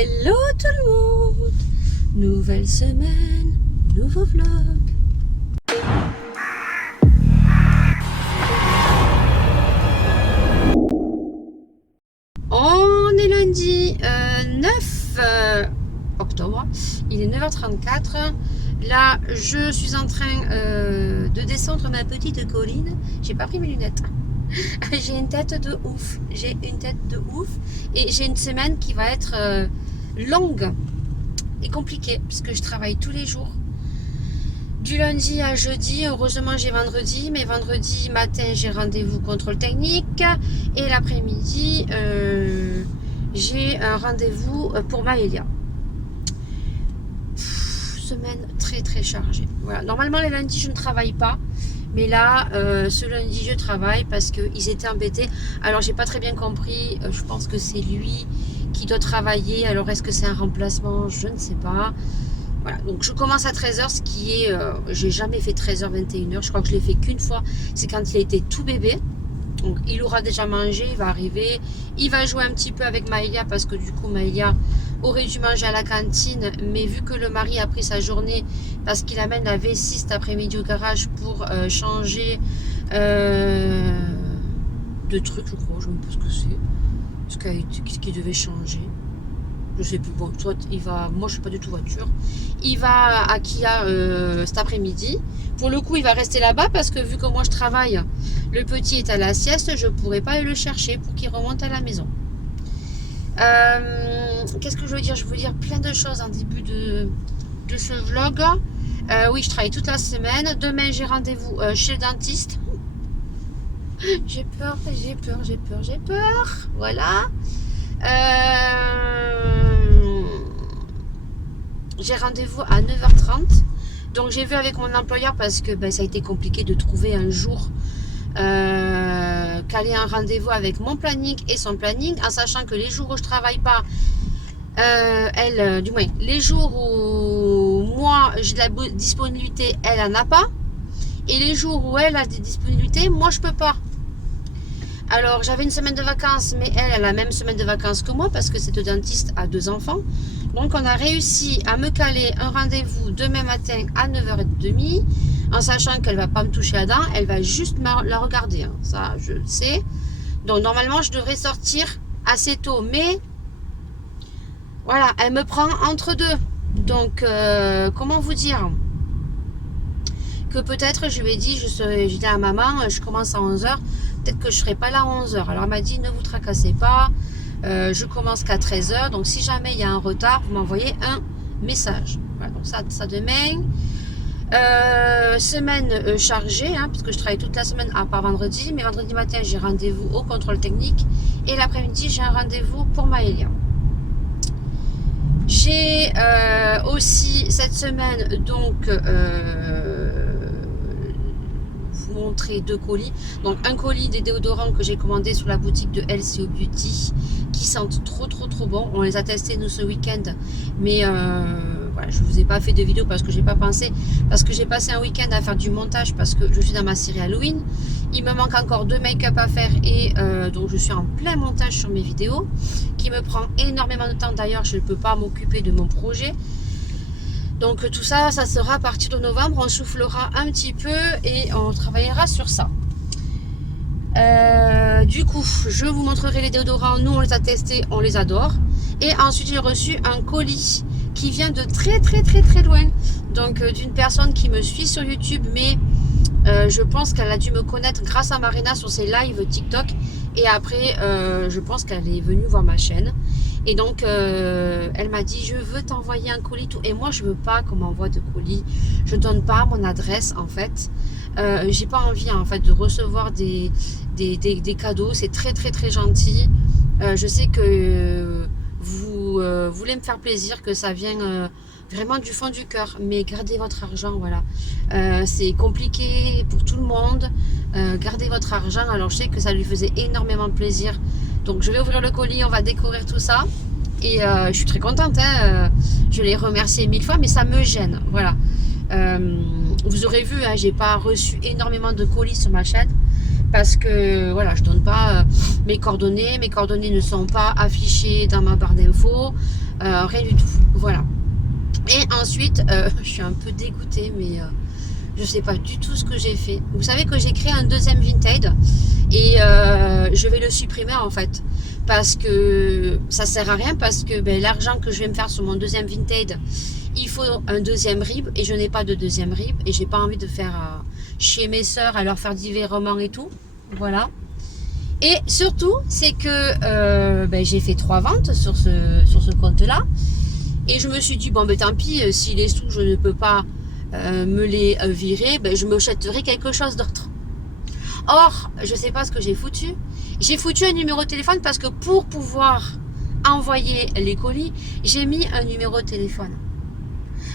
Hello tout le monde. Nouvelle semaine, nouveau vlog. On est lundi 9 octobre, il est 9h34. Là, je suis en train de descendre ma petite colline. J'ai pas pris mes lunettes. J'ai une tête de ouf. Et j'ai une semaine qui va être longue et compliquée puisque je travaille tous les jours. Du lundi à jeudi, heureusement j'ai vendredi, mais vendredi matin j'ai rendez-vous contrôle technique et l'après-midi j'ai un rendez-vous pour Maëlia. Semaine très chargée. Voilà. Normalement les lundis je ne travaille pas, mais là ce lundi je travaille parce qu'ils étaient embêtés. Alors j'ai pas très bien compris, je pense que c'est lui qui doit travailler. Alors est-ce que c'est un remplacement? Je ne sais pas. Voilà, donc je commence à 13h, ce qui est, j'ai jamais fait 13h, 21h, je crois que je l'ai fait qu'une fois, c'est quand il a été tout bébé. Donc il aura déjà mangé, il va arriver, il va jouer un petit peu avec Maëlia parce que du coup Maëlia aurait dû manger à la cantine, mais vu que le mari a pris sa journée parce qu'il amène la V6 cet après-midi au garage pour changer de trucs, je crois, je ne sais pas ce que c'est, ce qu'il devait changer. Je sais plus, bon, soit il va, moi je suis pas du tout voiture, il va à Kia cet après-midi. Pour le coup il va rester là-bas parce que vu que moi je travaille, le petit est à la sieste, je pourrais pas aller le chercher pour qu'il remonte à la maison. Qu'est-ce que je veux dire? Je veux dire plein de choses en début de ce vlog. Oui, je travaille toute la semaine. Demain j'ai rendez-vous chez le dentiste. J'ai peur. Voilà. J'ai rendez-vous à 9h30. Donc j'ai vu avec mon employeur parce que ça a été compliqué de trouver un jour caler un rendez-vous avec mon planning et son planning, en sachant que les jours où je travaille pas, elle, du moins les jours où moi j'ai de la disponibilité, elle en a pas, et les jours où elle a des disponibilités, moi je peux pas. Alors j'avais une semaine de vacances, mais elle a la même semaine de vacances que moi parce que cette dentiste a 2 enfants. Donc on a réussi à me caler un rendez-vous demain matin à 9h30, en sachant qu'elle va pas me toucher la dent, elle va juste la regarder, hein. Ça je le sais. Donc normalement je devrais sortir assez tôt, mais voilà, elle me prend entre deux. Donc comment vous dire que peut-être je lui ai dit, j'ai dit à maman, je commence à 11h, peut-être que je serai pas là à 11h. Alors elle m'a dit ne vous tracassez pas, je commence qu'à 13h, donc si jamais il y a un retard, vous m'envoyez un message. Voilà, donc ça demain. Semaine chargée, hein, parce que je travaille toute la semaine à part vendredi, mais vendredi matin j'ai rendez-vous au contrôle technique et l'après-midi j'ai un rendez-vous pour Maëlia. J'ai aussi cette semaine donc vous montrer 2 colis. Donc un colis des déodorants que j'ai commandé sur la boutique de LCO Beauty qui sentent trop bon. On les a testés nous ce week-end, mais voilà, je vous ai pas fait de vidéo parce que j'ai pas pensé, parce que j'ai passé un week-end à faire du montage parce que je suis dans ma série Halloween. Il me manque encore 2 make-up à faire et donc je suis en plein montage sur mes vidéos qui me prend énormément de temps. D'ailleurs je ne peux pas m'occuper de mon projet. Donc tout ça, ça sera à partir de novembre, on soufflera un petit peu et on travaillera sur ça. Du coup, je vous montrerai les déodorants, nous on les a testés, on les adore. Et ensuite j'ai reçu un colis qui vient de très loin. Donc d'une personne qui me suit sur YouTube, mais je pense qu'elle a dû me connaître grâce à Marina sur ses lives TikTok. Et après, je pense qu'elle est venue voir ma chaîne. Et donc, elle m'a dit, je veux t'envoyer un colis. Tout. Et moi, je veux pas qu'on m'envoie de colis. Je donne pas mon adresse, en fait. J'ai pas envie, en fait, de recevoir des cadeaux. C'est très gentil. Je sais que vous voulez me faire plaisir, que ça vient vraiment du fond du cœur. Mais gardez votre argent, voilà. C'est compliqué pour tout le monde. Gardez votre argent. Alors, je sais que ça lui faisait énormément plaisir. Donc je vais ouvrir le colis, on va découvrir tout ça. Et je suis très contente, hein. Je l'ai remercié 1000 fois, mais ça me gêne. Voilà. Vous aurez vu, hein, j'ai pas reçu énormément de colis sur ma chaîne. parce que voilà, je donne pas mes coordonnées ne sont pas affichées dans ma barre d'infos, rien du tout, voilà. Et ensuite, je suis un peu dégoûtée, mais je sais pas du tout ce que j'ai fait. Vous savez que j'ai créé un deuxième Vinted et je vais le supprimer en fait, parce que ça sert à rien, parce que ben, l'argent que je vais me faire sur mon deuxième Vinted, il faut un deuxième RIB et je n'ai pas de deuxième RIB et j'ai pas envie de faire chez mes sœurs à leur faire des virements et tout, voilà. Et surtout, c'est que ben, j'ai fait 3 ventes sur ce compte-là. Et je me suis dit, bon, ben tant pis, si les sous, je ne peux pas me les virer, ben, je me achèterai quelque chose d'autre. Or, je ne sais pas ce que j'ai foutu. J'ai foutu un numéro de téléphone parce que pour pouvoir envoyer les colis, j'ai mis un numéro de téléphone.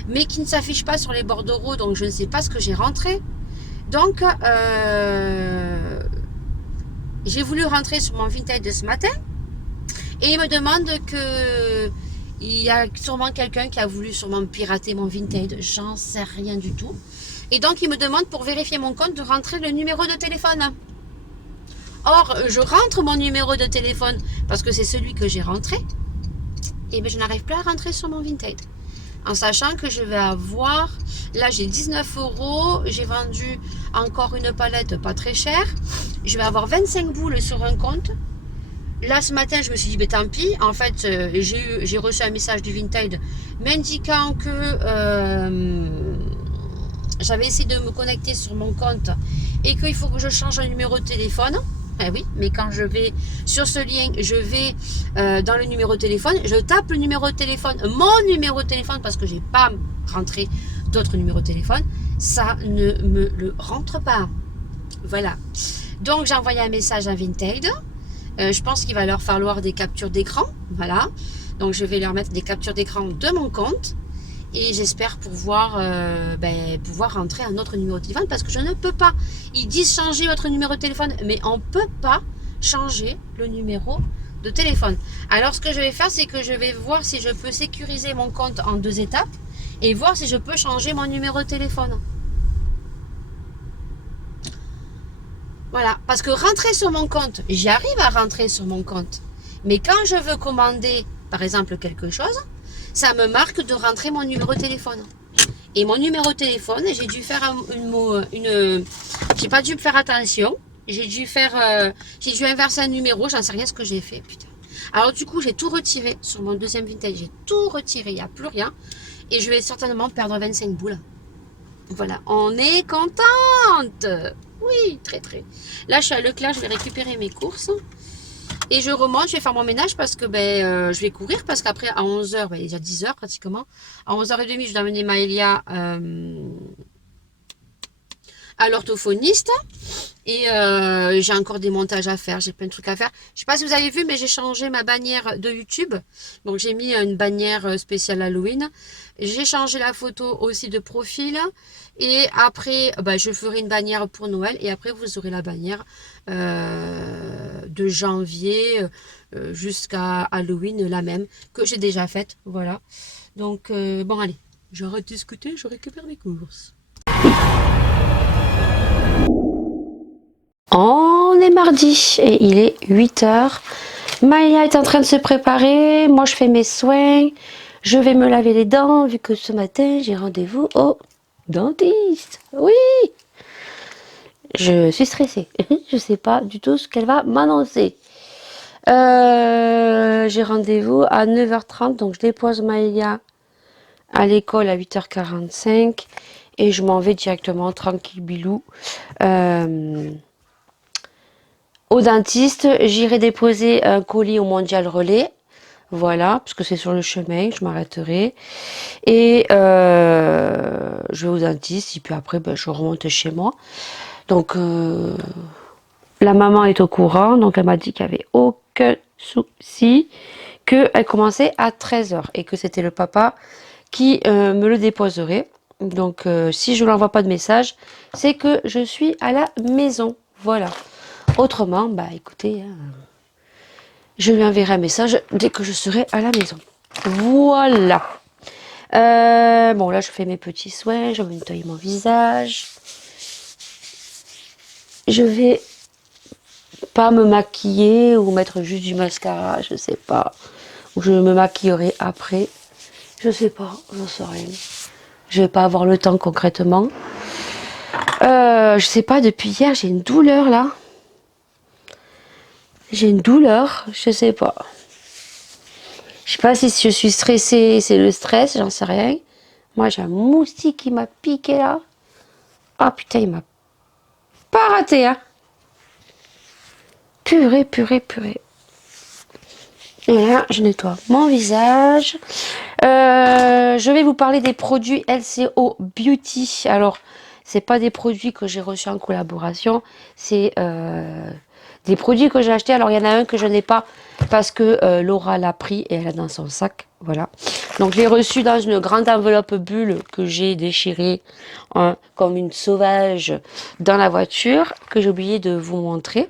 Mais qui ne s'affiche pas sur les bordereaux, donc je ne sais pas ce que j'ai rentré. Donc, j'ai voulu rentrer sur mon Vinted de ce matin et il me demande que il y a sûrement quelqu'un qui a voulu sûrement pirater mon Vinted, j'en sais rien du tout. Et donc il me demande pour vérifier mon compte de rentrer le numéro de téléphone. Or, je rentre mon numéro de téléphone parce que c'est celui que j'ai rentré. Et bien je n'arrive plus à rentrer sur mon Vinted. En sachant que je vais avoir, là j'ai 19 €, j'ai vendu encore une palette pas très chère. Je vais avoir 25 boules sur un compte. Là, ce matin, je me suis dit, ben, tant pis. En fait, j'ai reçu un message du Vinted m'indiquant que j'avais essayé de me connecter sur mon compte et qu'il faut que je change un numéro de téléphone. Eh oui, mais quand je vais sur ce lien, je vais dans le numéro de téléphone, je tape le numéro de téléphone, mon numéro de téléphone, parce que j'ai pas rentré d'autres numéros de téléphone, ça ne me le rentre pas. Voilà. Donc, j'ai envoyé un message à Vinted. Je pense qu'il va leur falloir des captures d'écran, voilà. Donc je vais leur mettre des captures d'écran de mon compte et j'espère pouvoir rentrer un autre numéro de téléphone parce que je ne peux pas. Ils disent changer votre numéro de téléphone, mais on ne peut pas changer le numéro de téléphone. Alors ce que je vais faire, c'est que je vais voir si je peux sécuriser mon compte en 2 étapes et voir si je peux changer mon numéro de téléphone. Voilà, parce que rentrer sur mon compte, j'y arrive à rentrer sur mon compte. Mais quand je veux commander, par exemple, quelque chose, ça me marque de rentrer mon numéro de téléphone. Et mon numéro de téléphone, j'ai dû faire j'ai pas dû faire attention. J'ai dû inverser un numéro, j'en sais rien ce que j'ai fait, putain. Alors du coup, j'ai tout retiré sur mon deuxième Vinted, j'ai tout retiré, il n'y a plus rien. Et je vais certainement perdre 25 boules. Voilà, on est contente. Oui, très très. Là, je suis à Leclerc, je vais récupérer mes courses. Et je remonte, je vais faire mon ménage parce que je vais courir. Parce qu'après, à 11h, il est déjà 10h pratiquement. À 11h30, je dois amener Maëlia à l'orthophoniste. Et j'ai encore des montages à faire, j'ai plein de trucs à faire. Je sais pas si vous avez vu, mais j'ai changé ma bannière de YouTube. Donc j'ai mis une bannière spéciale Halloween. J'ai changé la photo aussi de profil. Et après, je ferai une bannière pour Noël. Et après, vous aurez la bannière de janvier jusqu'à Halloween, la même, que j'ai déjà faite. Voilà. Donc, bon, allez, j'arrête de discuter, je récupère mes courses. On est mardi et il est 8h. Maïlia est en train de se préparer. Moi, je fais mes soins. Je vais me laver les dents vu que ce matin, j'ai rendez-vous au dentiste. Oui! Je suis stressée. Je ne sais pas du tout ce qu'elle va m'annoncer. J'ai rendez-vous à 9h30. Donc, je dépose Maïlia à l'école à 8h45. Et je m'en vais directement, tranquille bilou. Au dentiste, j'irai déposer un colis au Mondial Relais. Voilà, parce que c'est sur le chemin, je m'arrêterai. Et je vais au dentiste, et puis après, je remonte chez moi. Donc, la maman est au courant, donc elle m'a dit qu'il n'y avait aucun souci, qu'elle commençait à 13h et que c'était le papa qui me le déposerait. Donc, si je ne lui envoie pas de message, c'est que je suis à la maison. Voilà. Autrement, écoutez, je lui enverrai un message dès que je serai à la maison. Voilà. Bon, là, je fais mes petits soins. Je vais nettoyer mon visage. Je vais Pas me maquiller ou mettre juste du mascara, je sais pas. Ou je me maquillerai après. Je sais pas, j'en sais rien. Je vais pas avoir le temps concrètement. Je sais pas, depuis hier, j'ai une douleur là. J'ai une douleur, je sais pas. Je sais pas si je suis stressée, c'est le stress, j'en sais rien. Moi, j'ai un moustique qui m'a piqué là. Ah putain, il m'a pas raté, hein. Purée, purée, purée. Et là, je nettoie mon visage. Je vais vous parler des produits LCO Beauty. Alors, c'est pas des produits que j'ai reçus en collaboration, c'est des produits que j'ai achetés. Alors, il y en a un que je n'ai pas parce que Laura l'a pris et elle a dans son sac. Voilà. Donc, je l'ai reçu dans une grande enveloppe bulle que j'ai déchirée hein, comme une sauvage dans la voiture, que j'ai oublié de vous montrer.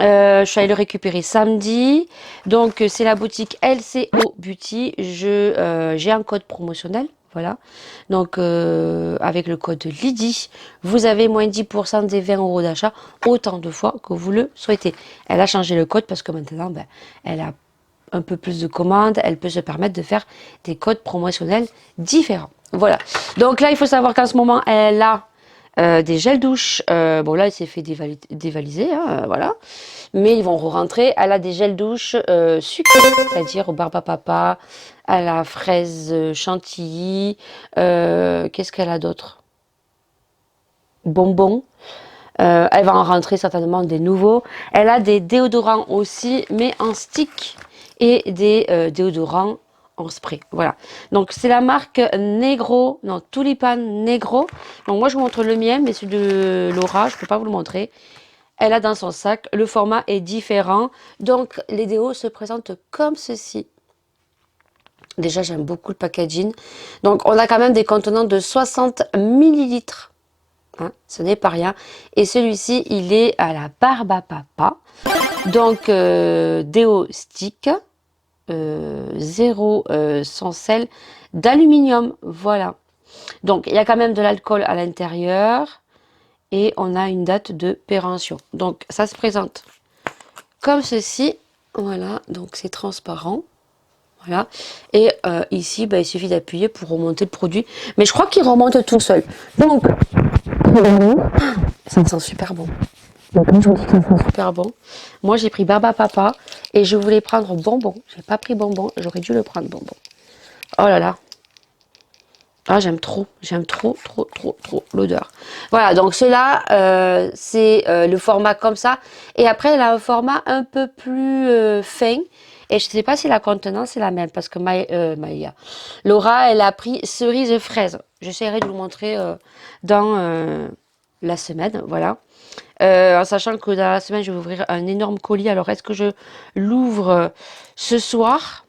Je suis allée le récupérer samedi. Donc, c'est la boutique LCO Beauty. J'ai un code promotionnel. Voilà. Donc, avec le code Lydie, vous avez moins 10% des 20 euros d'achat autant de fois que vous le souhaitez. Elle a changé le code parce que maintenant, ben, elle a un peu plus de commandes. Elle peut se permettre de faire des codes promotionnels différents. Voilà. Donc là, il faut savoir qu'en ce moment, elle a des gels douche. Bon, là, il s'est fait dévaliser. Hein, voilà. Mais ils vont re-rentrer. Elle a des gels douche sucrés, c'est-à-dire au barbe à papa, à la fraise chantilly. Qu'est-ce qu'elle a d'autre? Bonbons. Elle va en rentrer certainement des nouveaux. Elle a des déodorants aussi, mais en stick. Et des déodorants en spray. Voilà. Donc, c'est la marque Negro. Non, Tulipan Negro. Donc, moi, je vous montre le mien, mais celui de Laura, je ne peux pas vous le montrer. Elle a dans son sac. Le format est différent. Donc, les déos se présentent comme ceci. Déjà, j'aime beaucoup le packaging. Donc, on a quand même des contenants de 60 millilitres. Hein, ce n'est pas rien. Et celui-ci, il est à la barbe à papa. Donc, déo stick. Zéro sans sel d'aluminium. Voilà. Donc, il y a quand même de l'alcool à l'intérieur. Et on a une date de péremption. Donc, ça se présente comme ceci. Voilà. Donc, c'est transparent. Voilà. Et ici, bah, il suffit d'appuyer pour remonter le produit. Mais je crois qu'il remonte tout seul. Donc, ça sent super bon. Donc, comme je vous dis que ça sent super bon. Moi, j'ai pris barbe à papa et je voulais prendre bonbon. J'ai pas pris bonbon. J'aurais dû le prendre bonbon. Oh là là. Ah, j'aime trop, trop l'odeur. Voilà, donc cela, c'est le format comme ça. Et après, elle a un format un peu plus fin. Et je ne sais pas si la contenance est la même, parce que Laura, elle a pris cerise fraise. J'essaierai de vous montrer dans la semaine, voilà. En sachant que dans la semaine, je vais ouvrir un énorme colis. Alors, est-ce que je l'ouvre ce soir ?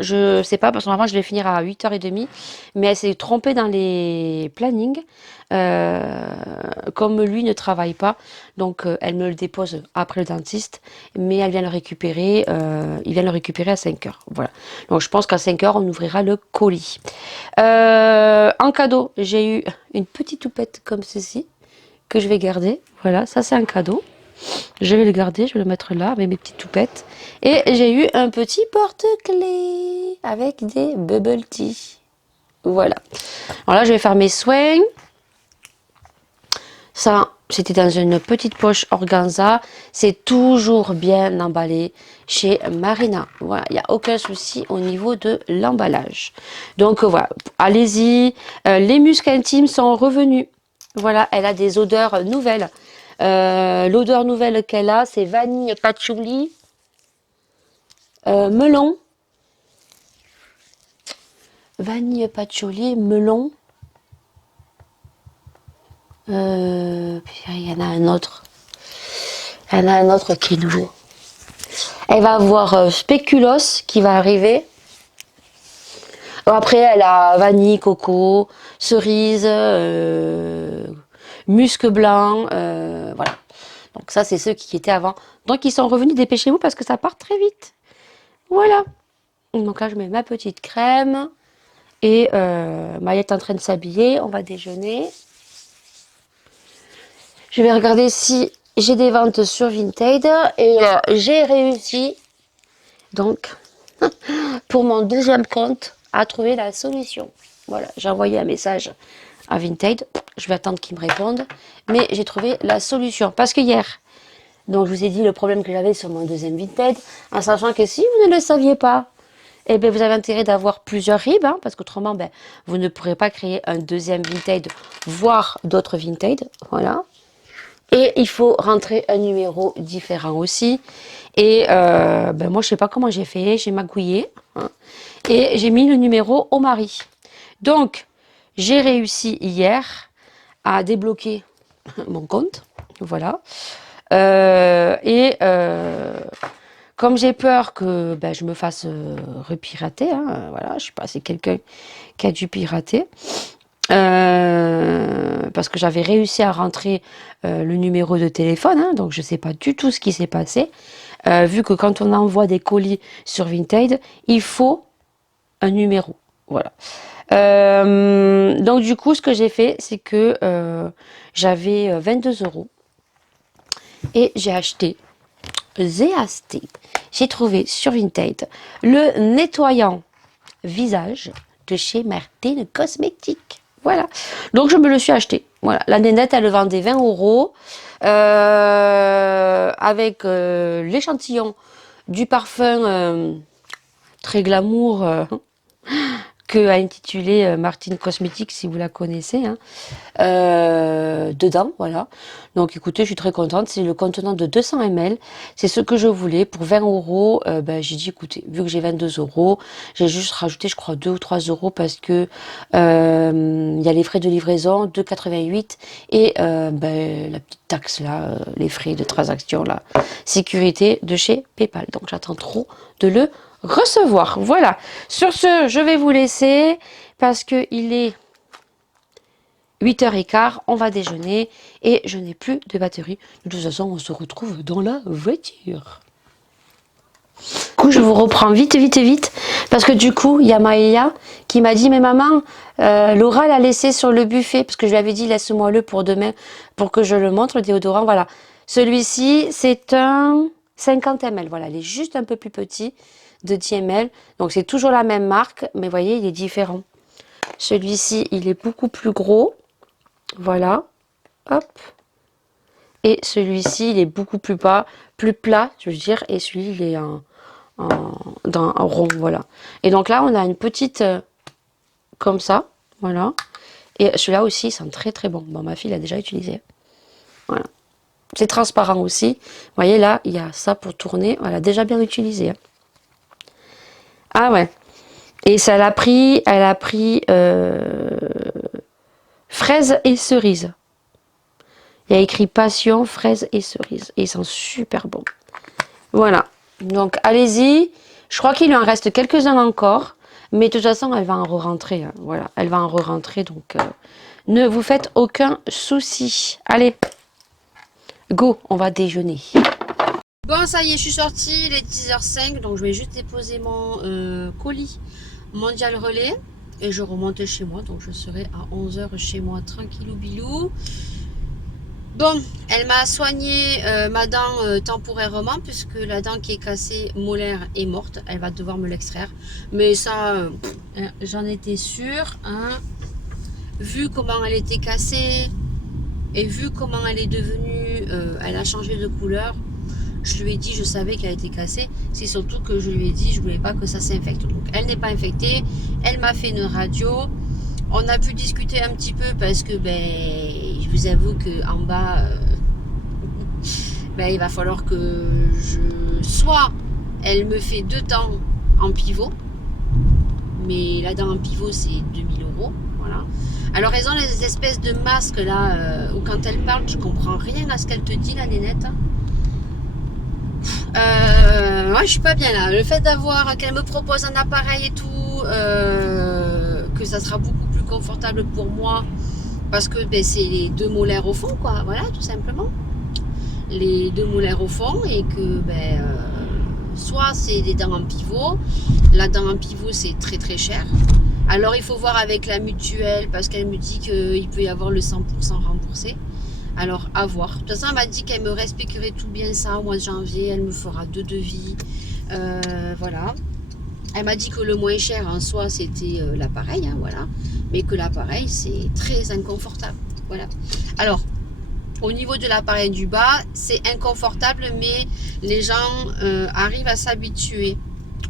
Je sais pas, parce que normalement je vais finir à 8h30, mais elle s'est trompée dans les plannings. Comme lui ne travaille pas, donc elle me le dépose après le dentiste, mais elle vient le récupérer, il vient le récupérer à 5h. Voilà. Donc je pense qu'à 5h, on ouvrira le colis. En cadeau, j'ai eu une petite toupette comme ceci, que je vais garder. Voilà, ça c'est un cadeau. Je vais le garder, je vais le mettre là avec mes petites toupettes. Et j'ai eu un petit porte-clés avec des bubble tea. Voilà. Alors là, je vais faire mes soins. Ça, c'était dans une petite poche organza. C'est toujours bien emballé chez Marina. Voilà, il n'y a aucun souci au niveau de l'emballage. Donc voilà, allez-y. Les muscles intimes sont revenus. Voilà, elle a des odeurs nouvelles. L'odeur nouvelle qu'elle a, c'est vanille patchouli, melon. Vanille patchouli, melon. Il y en a un autre. Il y en a un autre qui est nouveau. Elle va avoir spéculoos qui va arriver. Après, elle a vanille, coco, cerise, musc blanc. Voilà. Donc ça, c'est ceux qui étaient avant. Donc ils sont revenus, dépêchez-vous parce que ça part très vite. Voilà. Donc là, je mets ma petite crème. Et Maya est en train de s'habiller. On va déjeuner. Je vais regarder si j'ai des ventes sur Vinted et j'ai réussi, donc, pour mon deuxième compte, à trouver la solution. Voilà, j'ai envoyé un message à Vinted. Je vais attendre qu'ils me répondent. Mais j'ai trouvé la solution. Parce que hier, donc je vous ai dit le problème que j'avais sur mon deuxième Vinted, en sachant que si vous ne le saviez pas, eh bien, vous avez intérêt d'avoir plusieurs RIB, hein, parce qu'autrement, ben, vous ne pourrez pas créer un deuxième Vinted, voire d'autres Vinted. Voilà. Et il faut rentrer un numéro différent aussi. Et ben, moi, je ne sais pas comment j'ai fait. J'ai magouillé. Hein, et j'ai mis le numéro au mari. Donc, j'ai réussi hier à débloquer mon compte. Voilà. Comme j'ai peur que ben, je me fasse repirater, hein, voilà, je sais pas, c'est quelqu'un qui a dû pirater. Parce que j'avais réussi à rentrer le numéro de téléphone, hein, donc je ne sais pas du tout ce qui s'est passé. Vu que quand on envoie des colis sur Vinted, il faut un numéro. Voilà. Donc du coup, ce que j'ai fait, c'est que j'avais 22 € et j'ai trouvé sur Vinted le nettoyant visage de chez Martine Cosmétiques. Voilà. Donc je me le suis acheté. Voilà. La nénette, elle le vendait 20 € avec l'échantillon du parfum très glamour que a intitulé Martine Cosmétiques, si vous la connaissez, hein, dedans, voilà. Donc écoutez, je suis très contente, c'est le contenant de 200 ml, c'est ce que je voulais, pour 20 €, ben, j'ai dit écoutez, vu que j'ai 22 €, j'ai juste rajouté je crois 2 ou 3 € parce que il y a les frais de livraison, 2,88 et ben, la petite taxe là, les frais de transaction là, sécurité de chez PayPal, donc j'attends trop de le recevoir. Voilà. Sur ce, je vais vous laisser parce que il est 8h15, on va déjeuner et je n'ai plus de batterie. De toute façon, on se retrouve dans la voiture. Du coup, je vous reprends vite parce que du coup, il y a Maïa qui m'a dit mais maman, Laura l'a laissé sur le buffet parce que je lui avais dit laisse-moi-le pour demain pour que je le montre, le déodorant. Voilà. Celui-ci, c'est un 50 ml. Voilà, il est juste un peu plus petit, de 10 ml. Donc c'est toujours la même marque, mais vous voyez, il est différent. Celui-ci, il est beaucoup plus gros. Voilà. Hop. Et celui-ci, il est beaucoup plus bas, plus plat, je veux dire. Et celui, il est en rond, voilà. Et donc là, on a une petite comme ça, voilà. Et celui-là aussi, il sent très très bon. Bon, ma fille l'a déjà utilisé. Voilà. C'est transparent aussi. Vous voyez, là, il y a ça pour tourner. Voilà, déjà bien utilisé. Hein. Ah ouais. Et ça elle a pris fraise et cerise. Il y a écrit passion, fraise et cerise. Et ils sont super bons. Voilà. Donc allez-y. Je crois qu'il lui en reste quelques-uns encore. Mais de toute façon, elle va en re-rentrer. Hein. Voilà. Elle va en re-rentrer. Donc ne vous faites aucun souci. Allez. Go, on va déjeuner. Bon, ça y est, je suis sortie, il est 10h05, donc je vais juste déposer mon colis Mondial Relais et je remonte chez moi, donc je serai à 11h chez moi, tranquillou bilou. Bon, elle m'a soigné ma dent temporairement, puisque la dent qui est cassée, molaire, est morte, elle va devoir me l'extraire. Mais ça, j'en étais sûre, hein. Vu comment elle était cassée et vu comment elle est devenue, elle a changé de couleur. Je lui ai dit, je savais qu'elle était cassée. C'est surtout que je lui ai dit, je voulais pas que ça s'infecte. Donc, elle n'est pas infectée. Elle m'a fait une radio. On a pu discuter un petit peu parce que, ben, je vous avoue qu'en bas, ben, il va falloir que soit elle me fait 2 dents en pivot. Mais la dent en pivot, c'est 2000 €. Voilà. Alors, elles ont les espèces de masques là, où quand elle parle, je comprends rien à ce qu'elle te dit, la nénette. Ouais, je suis pas bien là. Le fait d'avoir qu'elle me propose un appareil et tout, que ça sera beaucoup plus confortable pour moi parce que ben, c'est les 2 molaires au fond, quoi. Voilà, tout simplement. Les 2 molaires au fond et que ben, soit c'est des dents en pivot. La dent en pivot, c'est très très cher. Alors il faut voir avec la mutuelle parce qu'elle me dit qu'il peut y avoir le 100% remboursé. Alors, à voir. De toute façon, elle m'a dit qu'elle me réexpliquerait tout bien ça au mois de janvier. Elle me fera 2 devis. Voilà. Elle m'a dit que le moins cher en soi, c'était l'appareil, hein, voilà. Mais que l'appareil, c'est très inconfortable. Voilà. Alors, au niveau de l'appareil du bas, c'est inconfortable, mais les gens arrivent à s'habituer.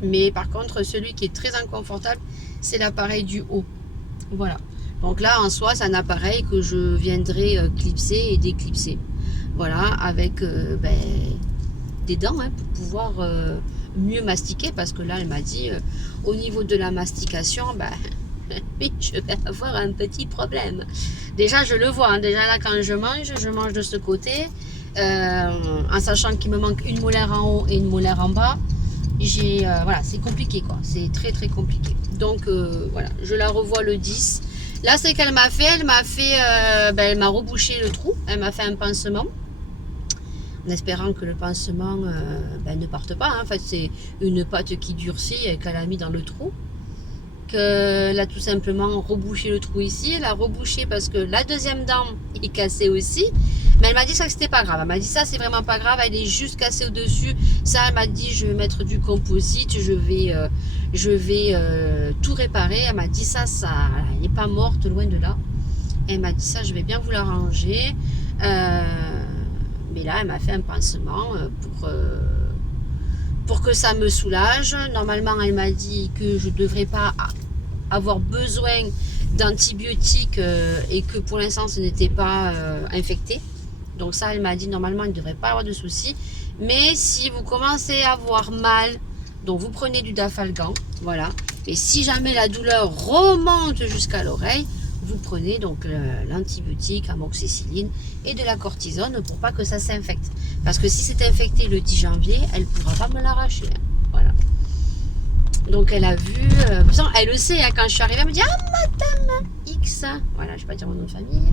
Mais par contre, celui qui est très inconfortable, c'est l'appareil du haut. Voilà. Donc là, en soi, c'est un appareil que je viendrai clipser et déclipser. Voilà, avec des dents hein, pour pouvoir mieux mastiquer. Parce que là, elle m'a dit, au niveau de la mastication, oui, je vais avoir un petit problème. Déjà, je le vois. Hein, déjà là, quand je mange de ce côté. En sachant qu'il me manque une molaire en haut et une molaire en bas. Voilà, c'est compliqué quoi, c'est très très compliqué. Donc voilà, je la revois le 10. Là, c'est qu'elle m'a fait, elle m'a rebouché le trou, elle m'a fait un pansement, en espérant que le pansement ne parte pas. Hein. En fait, c'est une pâte qui durcit et qu'elle a mis dans le trou. Elle a tout simplement rebouché le trou ici. Elle a rebouché parce que la deuxième dent est cassée aussi. Mais elle m'a dit ça que c'était pas grave. Elle m'a dit ça c'est vraiment pas grave. Elle est juste cassée au-dessus. Ça elle m'a dit je vais mettre du composite. Je vais tout réparer. Elle m'a dit ça elle n'est pas morte loin de là. Elle m'a dit ça je vais bien vous l'arranger. Mais là elle m'a fait un pansement pour que ça me soulage. Normalement elle m'a dit que je devrais pas avoir besoin d'antibiotiques et que pour l'instant ce n'était pas infecté. Donc ça elle m'a dit normalement il ne devrait pas avoir de soucis. Mais si vous commencez à avoir mal, donc vous prenez du Dafalgan, voilà. Et si jamais la douleur remonte jusqu'à l'oreille, vous prenez donc l'antibiotique, amoxicilline et de la cortisone pour pas que ça s'infecte. Parce que si c'est infecté le 10 janvier, elle ne pourra pas me l'arracher. Voilà. Donc elle a vu, elle le sait, hein, quand je suis arrivée, elle me dit « Ah, madame X !» Voilà, je ne vais pas dire mon nom de famille.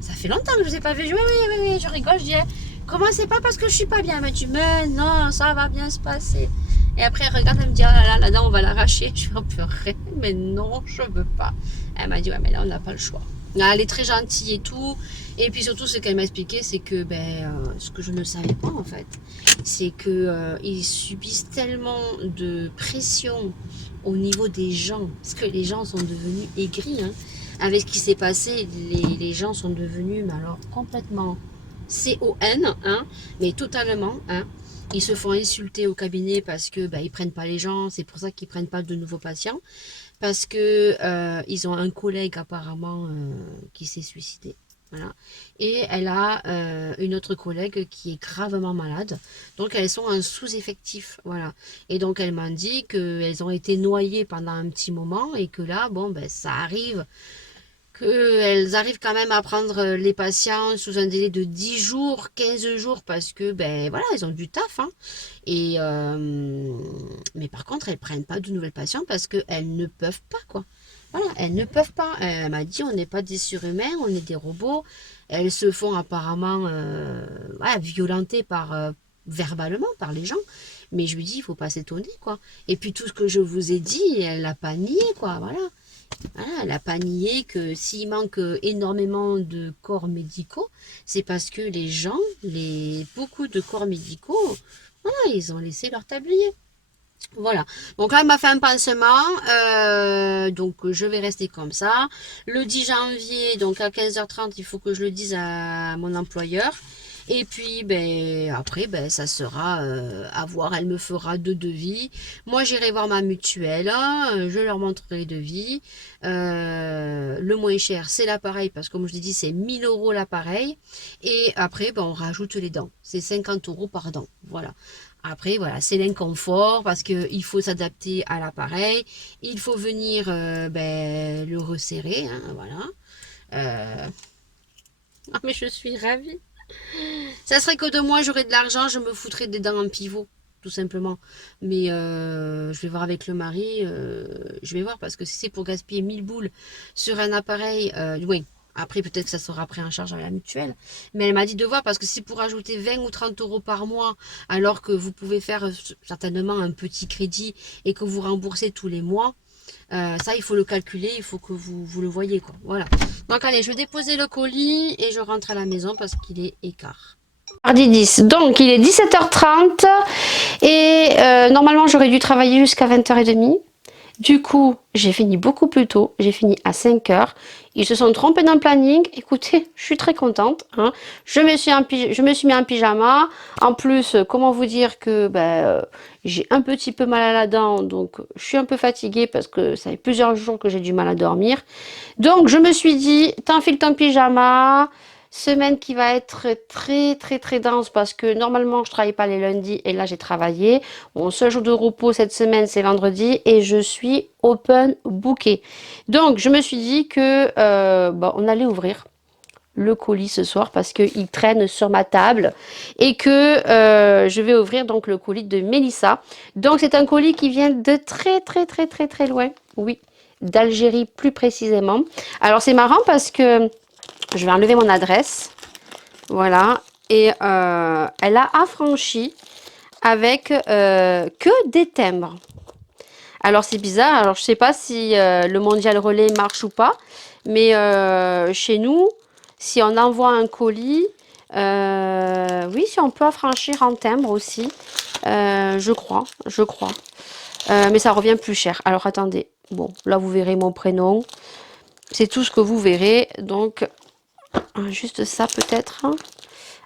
Ça fait longtemps que je ne vous ai pas vu. Oui, je rigole, je dis « Comment c'est pas parce que je suis pas bien ?» Elle me dit « Mais non, ça va bien se passer. » Et après elle regarde, elle me dit « Oh là là, la dent, on va l'arracher. » Je vais en pleurer. Mais non, je veux pas. Elle m'a dit « Ouais, mais là, on n'a pas le choix. » Elle est très gentille et tout. Et puis surtout, ce qu'elle m'a expliqué, c'est que ce que je ne savais pas en fait, c'est que ils subissent tellement de pression au niveau des gens, parce que les gens sont devenus aigris. Hein. Avec ce qui s'est passé, les gens sont devenus, mais alors complètement CON, hein, mais totalement. Hein. Ils se font insulter au cabinet parce que ils prennent pas les gens. C'est pour ça qu'ils prennent pas de nouveaux patients. Parce que ils ont un collègue apparemment qui s'est suicidé. Voilà. Et elle a une autre collègue qui est gravement malade. Donc elles sont en sous-effectif. Voilà. Et donc elle m'a dit qu'elles ont été noyées pendant un petit moment et que là, bon, ça arrive qu'elles arrivent quand même à prendre les patients sous un délai de 10 jours, 15 jours, parce que, voilà, elles ont du taf. Hein. Et, mais par contre, elles prennent pas de nouvelles patients parce qu'elles ne peuvent pas, quoi. Voilà, elles ne peuvent pas. Elle m'a dit, on n'est pas des surhumains, on est des robots. Elles se font apparemment violenter verbalement par les gens. Mais je lui dis, il faut pas s'étonner, quoi. Et puis tout ce que je vous ai dit, elle l'a pas nié, quoi, voilà. Voilà, elle n'a pas nié que s'il manque énormément de corps médicaux, c'est parce que les gens, beaucoup de corps médicaux, voilà, ils ont laissé leur tablier. Voilà, donc là elle m'a fait un pansement, donc je vais rester comme ça. Le 10 janvier, donc à 15h30, il faut que je le dise à mon employeur. Et puis après ça sera à voir, elle me fera 2 devis. Moi j'irai voir ma mutuelle, hein, je leur montrerai les devis. Le moins cher c'est l'appareil parce que comme je l'ai dit c'est 1000 € l'appareil. Et après on rajoute les dents, c'est 50 € par dent, voilà. Après, voilà, c'est l'inconfort parce qu'il faut s'adapter à l'appareil. Il faut venir le resserrer, hein, voilà. Ah, mais je suis ravie. Ça serait que de moi, j'aurais de l'argent, je me foutrais des dents en pivot, tout simplement. Mais je vais voir avec le mari, je vais voir parce que si c'est pour gaspiller 1000 boules sur un appareil, oui. Après, peut-être que ça sera pris en charge à la mutuelle. Mais elle m'a dit de voir parce que si pour ajouter 20 ou 30 € par mois, alors que vous pouvez faire certainement un petit crédit et que vous remboursez tous les mois, Ça, il faut le calculer, il faut que vous le voyez, quoi. Voilà. Donc, allez, je vais déposer le colis et je rentre à la maison parce qu'il est écart. Mardi 10, donc il est 17h30 et normalement j'aurais dû travailler jusqu'à 20h30. Du coup, j'ai fini beaucoup plus tôt, j'ai fini à 5h. Ils se sont trompés dans le planning. Écoutez, je suis très contente. Hein. Je me suis mis en pyjama. En plus, comment vous dire que j'ai un petit peu mal à la dent, donc je suis un peu fatiguée parce que ça fait plusieurs jours que j'ai du mal à dormir. Donc, je me suis dit, t'enfiles ton pyjama. Semaine qui va être très dense parce que normalement je travaille pas les lundis et là j'ai travaillé. Mon seul jour de repos cette semaine c'est vendredi et je suis open booké. Donc je me suis dit que on allait ouvrir le colis ce soir parce qu'il traîne sur ma table et que je vais ouvrir donc le colis de Mélissa. Donc c'est un colis qui vient de très loin. Oui, d'Algérie plus précisément. Alors c'est marrant parce que je vais enlever mon adresse. Voilà. Et elle a affranchi avec que des timbres. Alors c'est bizarre. Alors je sais pas si le Mondial Relais marche ou pas. Mais chez nous, si on envoie un colis, oui, si on peut affranchir en timbre aussi. Je crois. Mais ça revient plus cher. Alors attendez. Bon, là vous verrez mon prénom. C'est tout ce que vous verrez. Donc juste ça peut-être.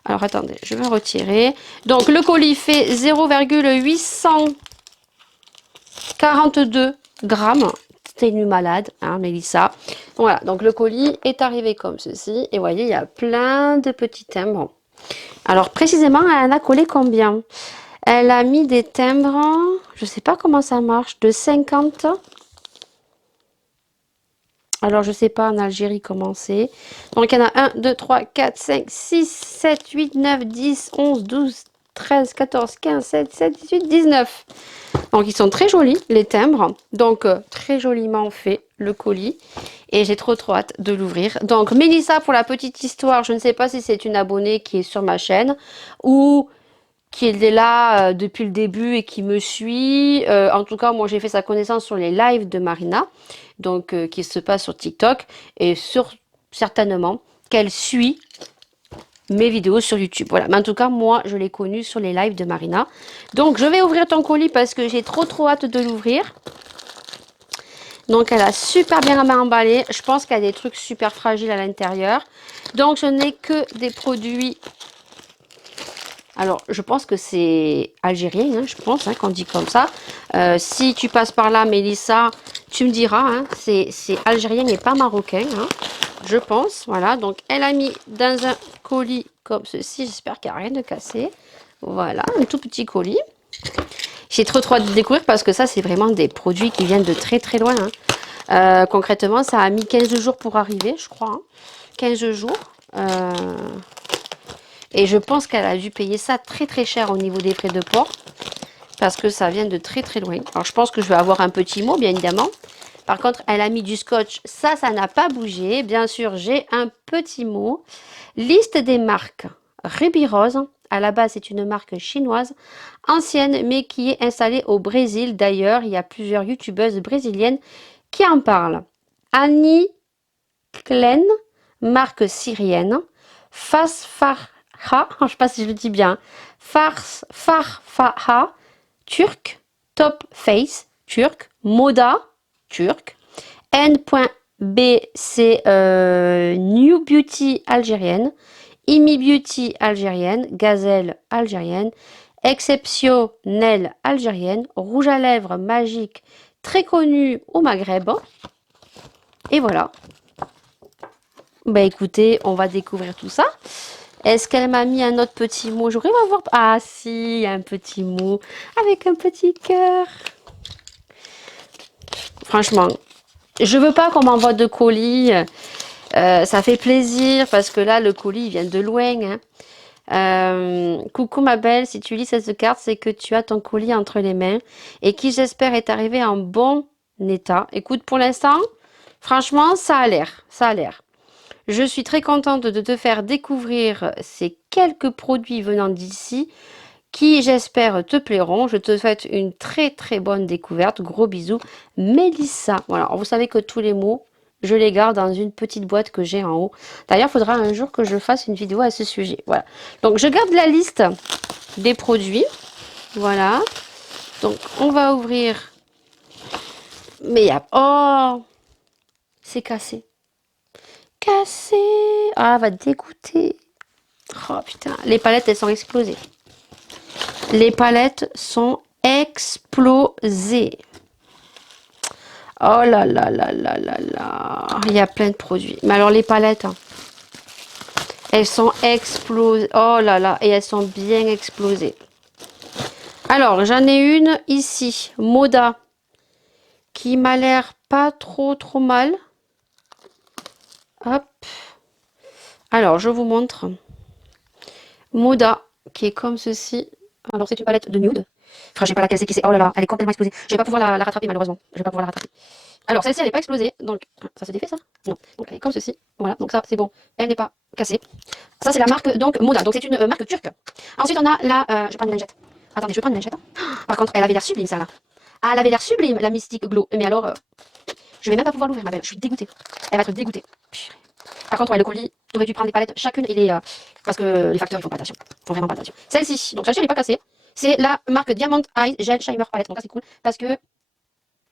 Alors attendez, je vais retirer. Donc le colis fait 0,842 grammes. T'es une malade, hein, Mélissa. Voilà, donc le colis est arrivé comme ceci. Et vous voyez, il y a plein de petits timbres. Alors précisément, elle en a collé combien? Elle a mis des timbres, je ne sais pas comment ça marche, de 50. Alors, je ne sais pas en Algérie comment c'est. Donc, il y en a 1, 2, 3, 4, 5, 6, 7, 8, 9, 10, 11, 12, 13, 14, 15, 16, 17, 18, 19. Donc, ils sont très jolis, les timbres. Donc, très joliment fait, le colis. Et j'ai trop hâte de l'ouvrir. Donc, Mélissa, pour la petite histoire, je ne sais pas si c'est une abonnée qui est sur ma chaîne ou qui est là depuis le début et qui me suit. En tout cas, moi, j'ai fait sa connaissance sur les lives de Marina, donc qui se passe sur TikTok, et certainement qu'elle suit mes vidéos sur YouTube. Voilà, mais en tout cas, moi, je l'ai connue sur les lives de Marina. Donc, je vais ouvrir ton colis parce que j'ai trop hâte de l'ouvrir. Donc, elle a super bien emballé. Je pense qu'il y a des trucs super fragiles à l'intérieur. Donc, je n'ai que des produits... Alors, je pense que c'est algérien, hein, je pense, hein, qu'on dit comme ça. Si tu passes par là, Mélissa, tu me diras, hein, c'est algérien et pas marocain, hein, je pense. Voilà, donc elle a mis dans un colis comme ceci. J'espère qu'il n'y a rien de cassé. Voilà, un tout petit colis. J'ai trop hâte de découvrir parce que ça, c'est vraiment des produits qui viennent de très loin. Hein. Concrètement, ça a mis 15 jours pour arriver, je crois. Hein. 15 jours. Et je pense qu'elle a dû payer ça très cher au niveau des frais de port. Parce que ça vient de très loin. Alors je pense que je vais avoir un petit mot, bien évidemment. Par contre, elle a mis du scotch. Ça n'a pas bougé. Bien sûr, j'ai un petit mot. Liste des marques. Ruby Rose. À la base, c'est une marque chinoise. Ancienne, mais qui est installée au Brésil. D'ailleurs, il y a plusieurs youtubeuses brésiliennes qui en parlent. Annie Klein, marque syrienne. Farfaha, je ne sais pas si je le dis bien, Farfaha, turc, Top Face, turc, Moda, turc, N.B.C. New Beauty algérienne, Imi Beauty algérienne, Gazelle algérienne, Exceptionnelle algérienne, rouge à lèvres magique très connu au Maghreb. Et voilà. Bah écoutez, on va découvrir tout ça. Est-ce qu'elle m'a mis un autre petit mot? J'aurais aimé voir... Ah si, un petit mot avec un petit cœur. Franchement, je veux pas qu'on m'envoie de colis. Ça fait plaisir parce que là, le colis il vient de loin. Hein. Coucou ma belle, si tu lis cette carte, c'est que tu as ton colis entre les mains et qui j'espère est arrivé en bon état. Écoute, pour l'instant, franchement, ça a l'air. Je suis très contente de te faire découvrir ces quelques produits venant d'ici qui, j'espère, te plairont. Je te souhaite une très très bonne découverte. Gros bisous. Mélissa. Voilà, alors, vous savez que tous les mots, je les garde dans une petite boîte que j'ai en haut. D'ailleurs, il faudra un jour que je fasse une vidéo à ce sujet. Voilà. Donc, je garde la liste des produits. Voilà. Donc, on va ouvrir. Mais il y a... Oh, c'est cassé. Cassé. Ah, va dégoûter. Oh, putain. Les palettes, elles sont explosées. Les palettes sont explosées. Oh là là là là là là. Il y a plein de produits. Mais alors, les palettes, hein, elles sont explosées. Oh là là. Et elles sont bien explosées. Alors, j'en ai une ici. Moda. Qui m'a l'air pas trop mal. Hop. Alors, je vous montre. Moda, qui est comme ceci. Alors, c'est une palette de nude. Enfin, j'ai pas la casser qui c'est. Oh là là, elle est complètement explosée. Je vais pas pouvoir la rattraper, malheureusement. Je vais pas pouvoir la rattraper. Alors, celle-ci, elle n'est pas explosée. Donc, ça se défait, ça? Non. Donc, elle est comme ceci. Voilà, donc ça, c'est bon. Elle n'est pas cassée. Ça, c'est la marque, donc, Moda. Donc, c'est une marque turque. Ensuite, on a la... je vais prendre une lingette. Attendez, je vais prendre une lingette. Par contre, elle avait l'air sublime, ça, là. Ah, elle avait l'air sublime, la Mystic Glow. Mais alors, je vais même pas pouvoir l'ouvrir, ma belle. Je suis dégoûtée. Elle va être dégoûtée. Par contre, ouais, le colis, tu aurais dû prendre des palettes chacune et les... parce que les facteurs, ils font pas attention. Ils font vraiment pas attention. Celle-ci, donc celle-ci, elle n'est pas cassée. C'est la marque Diamond Eyes Gel Shimmer Palette. Donc ça, c'est cool parce que... Alors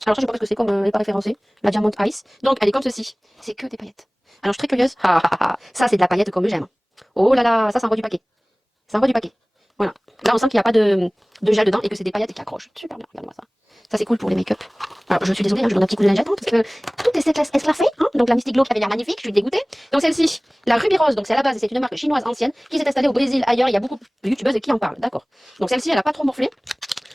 ça, je sais pas ce que c'est, comme elle n'est pas référencée. La Diamond Eyes. Donc, elle est comme ceci. C'est que des paillettes. Alors, je suis très curieuse. Ah, ah, ah. Ça, c'est de la paillette comme j'aime. Oh là là, ça envoie du paquet. Ça envoie du paquet. Voilà. Là, on sent qu'il n'y a pas de gel dedans et que c'est des paillettes qui accrochent. Super bien, regarde-moi ça. Ça, c'est cool pour les make-up. Alors, je suis désolée, hein, je donne un petit coup de lingette, hein, parce que tout est esclaffé. Hein. Donc, la Mystic Glow qui avait l'air magnifique, je suis dégoûtée. Donc, celle-ci, la Ruby Rose, donc c'est à la base, c'est une marque chinoise ancienne qui s'est installée au Brésil, ailleurs. Il y a beaucoup de youtubeuses qui en parlent, d'accord. Donc, celle-ci, elle n'a pas trop morflé.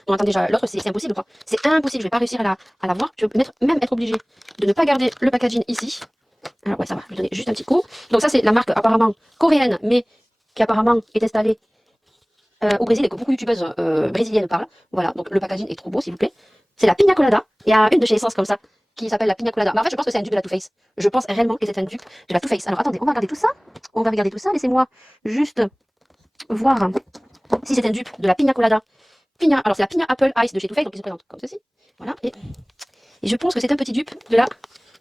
Bon, attends, déjà, l'autre, c'est impossible, quoi. C'est impossible, je vais pas réussir à la voir. Je vais même être obligée de ne pas garder le packaging ici. Alors, ouais, ça va, je vais donner juste un petit coup. Donc, ça, c'est la marque apparemment coréenne, mais qui apparemment est installée au Brésil et que beaucoup de youtubeuses brésiliennes parlent. Voilà, donc le packaging est trop beau, s'il vous plaît. C'est la Pina Colada. Il y a une de chez Essence comme ça qui s'appelle la Pina Colada. Mais en fait, je pense que c'est un dupe de la Too Faced. Je pense réellement que c'est un dupe de la Too Faced. Alors attendez, on va regarder tout ça. On va regarder tout ça. Laissez-moi juste voir si c'est un dupe de la Pina Colada. Alors c'est la Pina Apple Ice de chez Too Faced, donc il se présente comme ceci. Voilà, et je pense que c'est un petit dupe de la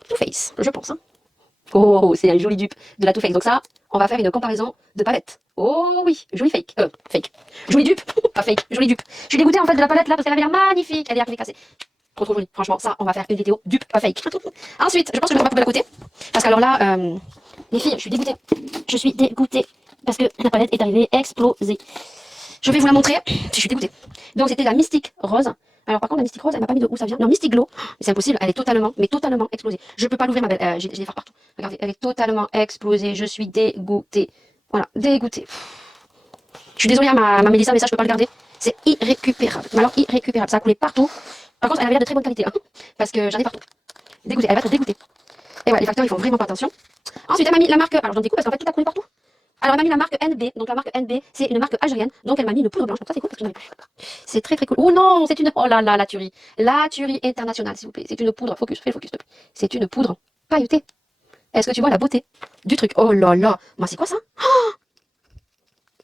Too Faced. Je pense. Hein. Oh, c'est un joli dupe de la Too Faced. Donc ça, on va faire une comparaison de palettes. Oh oui, joli fake. Fake. Joli dupe, pas fake, joli dupe. Je suis dégoûtée en fait de la palette là parce qu'elle avait l'air magnifique. Elle est arrivée cassée. Trop jolie. Franchement, ça, on va faire une vidéo dupe, pas fake. Ensuite, je pense que je vais pas poubelle à côté. Parce qu'alors là, les filles, je suis dégoûtée. Je suis dégoûtée. Parce que la palette est arrivée explosée. Je vais vous la montrer. Je suis dégoûtée. Donc c'était la Mystic Rose. Alors par contre la Mystic Rose, elle m'a pas mis de où ça vient. Non, Mystic Glow, c'est impossible, elle est totalement, mais totalement explosée. Je peux pas l'ouvrir ma belle, j'ai des phares partout. Regardez, elle est totalement explosée, je suis dégoûtée. Voilà, dégoûtée. Je suis désolée à ma Mélissa, mais ça je peux pas le garder. C'est irrécupérable. Mais alors irrécupérable, ça a coulé partout. Par contre elle avait l'air de très bonne qualité, hein, parce que j'en ai partout. Dégoûtée, elle va être dégoûtée. Et voilà, les facteurs ils font vraiment pas attention. Ensuite elle m'a mis la marque, alors j'en découpe parce qu'en fait tout a coulé partout. Alors, elle m'a mis la marque NB. Donc, la marque NB, c'est une marque algérienne. Donc, elle m'a mis une poudre blanche. Donc, ça, c'est cool parce que j'en avais plus. C'est très, très cool. Oh non, c'est une... Oh là là, la tuerie. La tuerie internationale, s'il vous plaît. C'est une poudre. Focus, fais le focus, s'il te plaît. C'est une poudre pailletée. Est-ce que tu vois la beauté du truc? Oh là là. Moi, c'est quoi ça?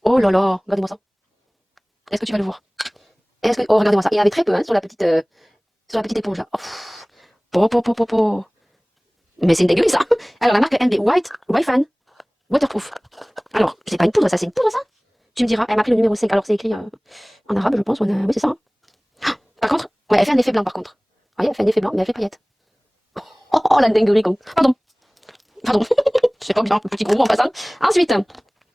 Oh là là. Regardez-moi ça. Est-ce que tu vas le voir? Est-ce que... Oh, regardez-moi ça. Et il y avait très peu, hein, sur la petite éponge, là. Oh. Mais c'est une dégueulasse, ça. Alors, la marque NB White Wi-Fi Waterproof. Alors, c'est pas une poudre, ça, c'est une poudre, ça? Tu me diras, elle m'a pris le numéro 5. Alors, c'est écrit en arabe, je pense. Oui, c'est ça. Hein. Par contre, ouais, elle fait un effet blanc, par contre. Vous voyez, elle fait un effet blanc, mais elle fait paillette. Oh, la dinguerie, con. Pardon. C'est pas bien, le petit gros mot en passant. Ensuite,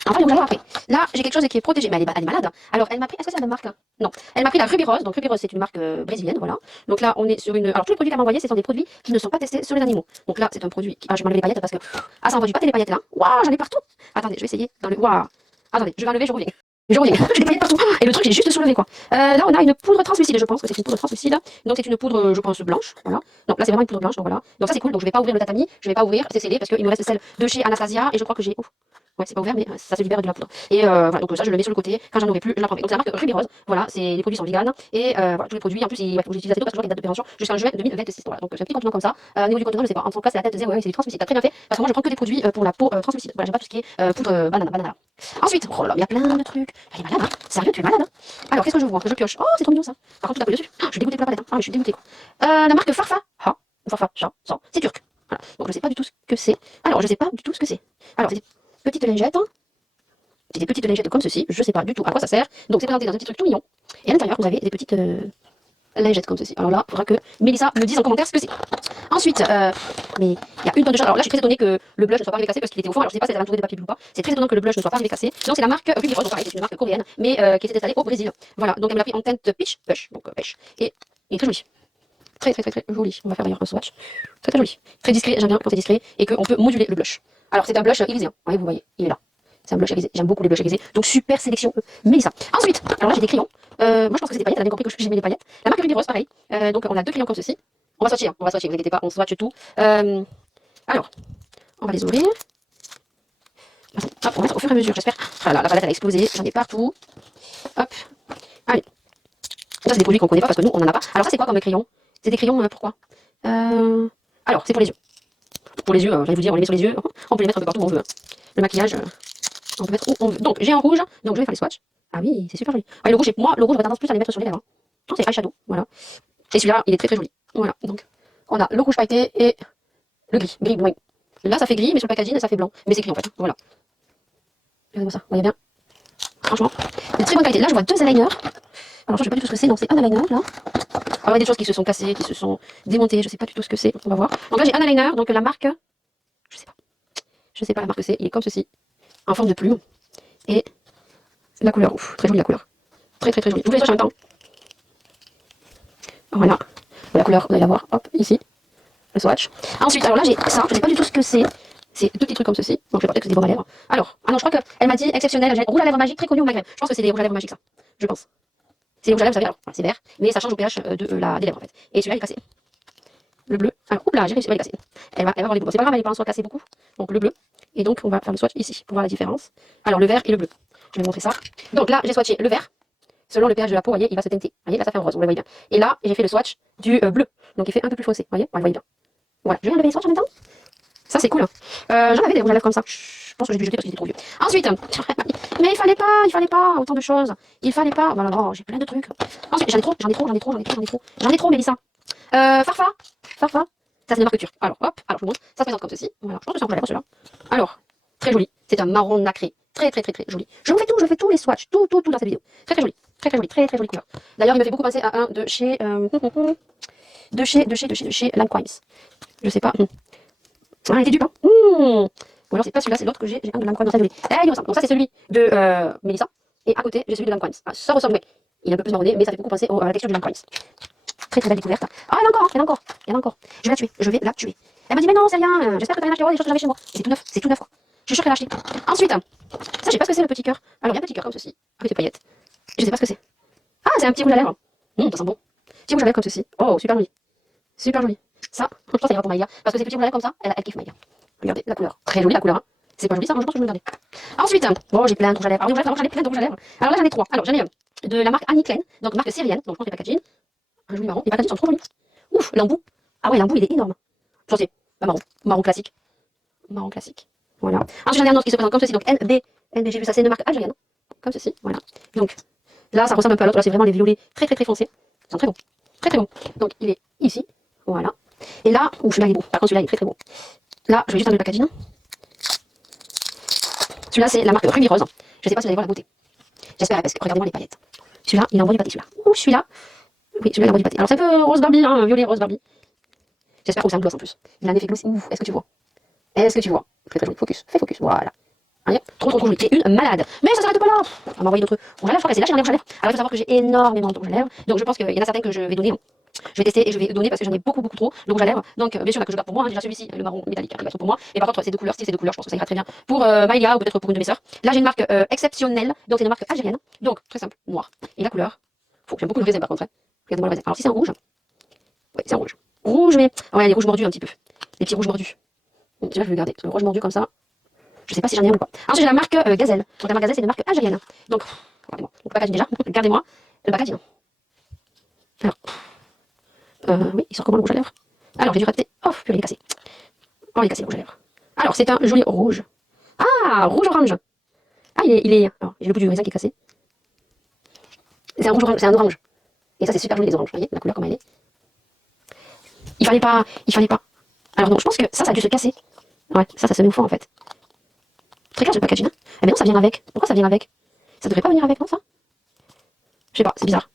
enfin, nous allons après. Là, j'ai quelque chose qui est protégé, mais elle est malade. Alors, elle m'a pris, est-ce que c'est la même marque? Non. Elle m'a pris la Ruby Rose. Donc, Ruby Rose, c'est une marque brésilienne, voilà. Donc là, on est sur une... Alors, tous les produits qu'elle m'a envoyés, ce sont des produits qui ne sont pas testés sur les animaux. Donc là, c'est un produit qui... Ah, je vais m'enlever les paillettes parce que... Ah, ça envoie du pâté, les paillettes, là. Waouh, j'en ai partout. Attendez, je vais essayer dans le... Waouh. Attendez, je vais enlever, je reviens. J'ai des paillettes partout. Et le truc, j'ai juste soulevé, quoi. Là, on a une poudre translucide, je pense que c'est une poudre translucide. Donc, c'est une poudre, je pense, blanche, voilà. Donc là, c'est vraiment une poudre blanche, donc voilà. Donc ça, c'est cool. Donc, je vais pas ouvrir le tatami. Je vais pas ouvrir, c'est scellé parce qu'il me reste celle de chez Anastasia. Et je crois que j'ai... Ouais, c'est pas ouvert, mais ça se libère de la poudre. Et voilà, donc ça, je le mets sur le côté. Quand j'en aurai plus, je la prendrai. Donc c'est la marque Ruby Rose. Voilà, c'est les produits sont vegan. Et voilà, tous les produits. En plus, il faut que j'utilise assez tôt parce que je vois qu'il y a des dates de péremption jusqu'en juin 2026. Voilà, donc c'est un petit contenant comme ça. Au niveau du contenant, je sais pas. En tout cas, c'est la tête 0, c'est du translucide. T'as très bien fait. Parce que moi, je prends que des produits pour la peau translucide. Voilà, j'aime pas tout ce qui est poudre banane. Ensuite, oh là là, il y a plein de trucs. Elle est malade, hein. Sérieux, tu es malade, hein. Alors, qu'est-ce que je vois? Je pioche. Oh, c'est trop mignon ça. Par contre, tout à fait dessus. Je suis dégoûtée pour la palette. Hein. Ah, mais je suis dégoûtée quoi. La marque Farfa. Ha. Farfa, ça, c'est turc. Voilà. Donc, je sais pas du tout ce que c'est. Alors, je sais pas du tout ce que c'est. Alors, c'est des petites lingettes. C'est des petites lingettes comme ceci. Je sais pas du tout à quoi ça sert. Donc, c'est présenté dans un petit truc tout mignon. Et à l'intérieur, vous avez des petites lingettes comme ceci. Alors là, il faudra que Mélissa me dise en commentaire ce que c'est. Ensuite, mais il y a une tonne de choses. Alors là, je suis très étonnée que le blush ne soit pas arrivé cassé parce qu'il était au fond. Alors, je sais pas si elle a entouré de papier bleu ou pas. C'est très étonnant que le blush ne soit pas arrivé cassé. Donc, c'est la marque Ruby Rose. Donc, pareil, c'est une marque coréenne, mais qui s'est installée au Brésil. Voilà. Donc, elle me l'a pris en teinte peach. Donc, pêche. Et il est très joli. Très joli. On va faire d'ailleurs un swatch. Très joli. Très discret, j'aime bien quand c'est discret et qu'on peut moduler le blush. Alors c'est un blush irisé, hein. Ouais, vous voyez, il est là. C'est un blush irisé. J'aime beaucoup les blushs irisés. Donc super sélection. Mélissa. Ensuite, alors là j'ai des crayons. Moi je pense que c'est des paillettes, elle a bien compris que j'aimais les paillettes. La marque Ruby Rose, pareil. Donc on a deux crayons comme ceci. On va swatcher, hein. Vous inquiétez pas, on swatche tout. Alors, on va les ouvrir. Hop, on va mettre au fur et à mesure, j'espère. Voilà, la palette elle a explosé, j'en ai partout. Hop. Allez. Ça c'est des produits qu'on connaît pas parce que nous on en a pas. Alors ça c'est quoi comme crayon? C'est des crayons, pourquoi alors, c'est pour les yeux. Pour les yeux, j'allais vous dire, on les met sur les yeux. On peut les mettre un peu partout où on veut. Hein. Le maquillage, on peut mettre où on veut. Donc, j'ai un rouge, donc je vais faire les swatchs. Ah oui, c'est super joli. Ah, le rouge, moi, le rouge, j'aurais tendance plus à les mettre sur les lèvres. Hein. C'est eyeshadow, voilà. Et celui-là, il est très joli. Voilà, donc, on a le rouge pailleté et le gris. Gris, oui. Là, ça fait gris, mais sur le packaging, ça fait blanc. Mais c'est gris en fait. Voilà. Regardez-moi ça, vous voyez bien. Franchement, de très bonne qualité. Là, je vois deux eyeliners. Alors, je sais pas du tout ce que c'est. Non, c'est un eyeliner, là. Alors, il y a des choses qui se sont cassées, qui se sont démontées. Je sais pas du tout ce que c'est. On va voir. Donc là, j'ai un eyeliner. Donc, la marque, je sais pas. Je sais pas la marque que c'est. Il est comme ceci. En forme de plume. Et la couleur. Ouf, très jolie la couleur. Très jolie. Je vous les swatch en même temps. Voilà. La couleur, vous allez la voir. Hop, ici. Le swatch. Ensuite, alors là, j'ai ça. Je sais pas du tout ce que c'est. C'est deux petits trucs comme ceci. Donc, je vais porter que c'est des baumes à lèvres. Alors, ah non, je crois qu'elle m'a dit exceptionnel. Rouge à lèvres magique, très connu au Maghreb. Je pense que c'est des rouges à lèvres magiques, ça. Je pense. C'est les rouges à lèvres, vous savez, alors, c'est vert, mais ça change au pH des lèvres en fait. Et celui-là il est cassé. Le bleu, alors, oups là, j'ai réussi, il est cassé. Elle va avoir des boutons. C'est pas grave, elle n'est pas en soi cassée beaucoup. Donc le bleu. Et donc on va faire le swatch ici pour voir la différence. Alors le vert et le bleu. Je vais vous montrer ça. Donc là, j'ai swatché le vert. Selon le pH de la peau, vous voyez, il va se teinter. Vous voyez, là ça fait un rose, vous le voyez bien. Et là, j'ai fait le swatch du bleu. Donc il fait un peu plus foncé. Vous voyez, vous le voyez bien. Voilà, je viens de lever les swatchs en même temps. Ça c'est cool. J'en avais des rouges à lèvres comme ça. Je pense que j'ai dû jeter parce qu'il était trop vieux. Ensuite, mais il fallait pas, autant de choses. Il fallait pas. Voilà, non, j'ai plein de trucs. Ensuite, j'en ai trop, Mélissa. Farfa. Ça c'est une marque turque. Alors, hop, alors je vous montre. Ça se présente comme ceci. Voilà, je pense que c'est un rouge à lèvres celui-là. Alors, très joli. C'est un marron nacré. Très joli. Je fais tous les swatchs. Tout dans cette vidéo. Très joli. Très jolie couleur. D'ailleurs, il me fait beaucoup penser à un de chez. De chez Lancquines. Je sais pas. Ah, il était dupe, hein. Ou alors c'est pas celui-là, c'est l'autre que j'ai un de Lancquines dans cette vidéo. Eh, il ressemble. Donc ça c'est celui de Mélissa. Et à côté, j'ai celui de Lancquines. Ah, ça ressemble, mais il est un peu plus marronné, mais ça fait beaucoup penser à la texture du Lancquines. Très belle découverte. Ah, il y en a encore. Je vais la tuer. Elle m'a dit, mais non, c'est rien. J'espère que tu as acheté des choses que j'avais chez moi. C'est tout neuf, quoi. Je suis sûre qu'elle a acheté. Ensuite, ça, je sais pas ce que c'est le petit cœur. Alors, il y a un petit cœur comme ceci, avec des paillettes. Je sais pas ce que c'est. Ah, c'est un petit rouge à lèvres. Ça sent bon. Petit rouge à lèvres comme ceci. Oh, super joli. Ça, je pense que ça ira pour Maïga. Parce que ces petits rouges à lèvres comme ça, elle kiffe Maïga. Regardez la couleur. Très jolie la couleur. Hein. C'est pas joli ça, moi je pense que je vais le garder. Ensuite, bon, j'ai plein de rouges à lèvres. Alors, j'en ai plein de rouges à lèvres. Alors là, j'en ai trois. Alors, j'en ai un de la marque Annie Klein, donc marque syrienne. Donc, je pense que les packaging. Un joli marron. Les packaging sont trop jolis. Ouf, l'embout. Ah ouais, l'embout, il est énorme. Je sais, marron classique. Voilà. Ensuite, j'en ai un autre qui se présente comme ceci. Donc, NB, j'ai vu ça, c'est une marque algérienne. Comme ceci. Voilà. Donc, là, ça ressemble un peu à l'autre. Là, c'est vraiment les violets très foncés. Ils sont très bons. Très bons. Donc, il est ici. Voilà. Et là, celui-là il est beau. Par contre, celui-là il est très beau. Là, je vais juste enlever le packaging. Celui-là, c'est la marque Ruby Rose. Je sais pas si vous allez voir la beauté. J'espère parce que regardez-moi les paillettes. Celui-là, il envoie du pâté, celui-là. Ouh, celui-là. Oui, celui-là, il envoie du pâté. Alors, c'est un peu rose Barbie, hein, violet rose Barbie. J'espère que c'est un gloss en plus. Il a un effet gloss. Ouh, est-ce que tu vois? Très joli. Focus. Fais focus. Voilà. Allez, trop joli. T'es une malade. Mais ça s'arrête pas là. On m'a envoyé d'autres rouges à lèvres. Je crois que c'est là, j'ai un rouge à lèvres. Alors, il faut savoir que j'ai énormément de rouge à lèvres. Donc, je pense qu'il y en a certains que je vais donner. Je vais tester et je vais donner parce que j'en ai beaucoup trop de rouge à lèvres. Donc bien sûr que je garde pour moi. Hein. Déjà celui-ci, le marron métallique, il va être pour moi. Et par contre ces deux couleurs, je pense que ça ira très bien pour Maïga ou peut-être pour une de mes sœurs. Là j'ai une marque exceptionnelle, donc c'est une marque algérienne. Donc très simple, noir. Et la couleur, j'aime beaucoup le raisin par contre. Hein. Regardez-moi le raisin. Alors si c'est un rouge, oui c'est un rouge. Rouge mais ouais les rouges mordus un petit peu. Les petits rouges mordus. Déjà je vais le garder. Le rouge mordu comme ça. Je sais pas si j'en ai un ou pas. Ensuite, j'ai la marque Gazelle. Donc, la marque Gazelle, c'est une marque algérienne. Donc, regardez-moi. Donc, le packaging déjà. Regardez-moi le packaging. Alors, oui, il sort comment le rouge à lèvres? Alors, j'ai dû rater. Oh, puis il est cassé. Oh, il est cassé le rouge à lèvres. Alors, c'est un joli rouge. Ah, rouge-orange. Ah, il est... Alors, j'ai le bout du raisin qui est cassé. C'est un rouge orange, c'est un orange. Et ça, c'est super joli les oranges. Vous voyez, la couleur comme elle est. Il fallait pas. Alors, donc, je pense que ça a dû se casser. Ouais, ça se met au fond en fait. Très clair, le packaging. Eh bien non, ça vient avec. Pourquoi ça vient avec? Ça devrait pas venir avec, non, ça? Je sais pas, c'est bizarre.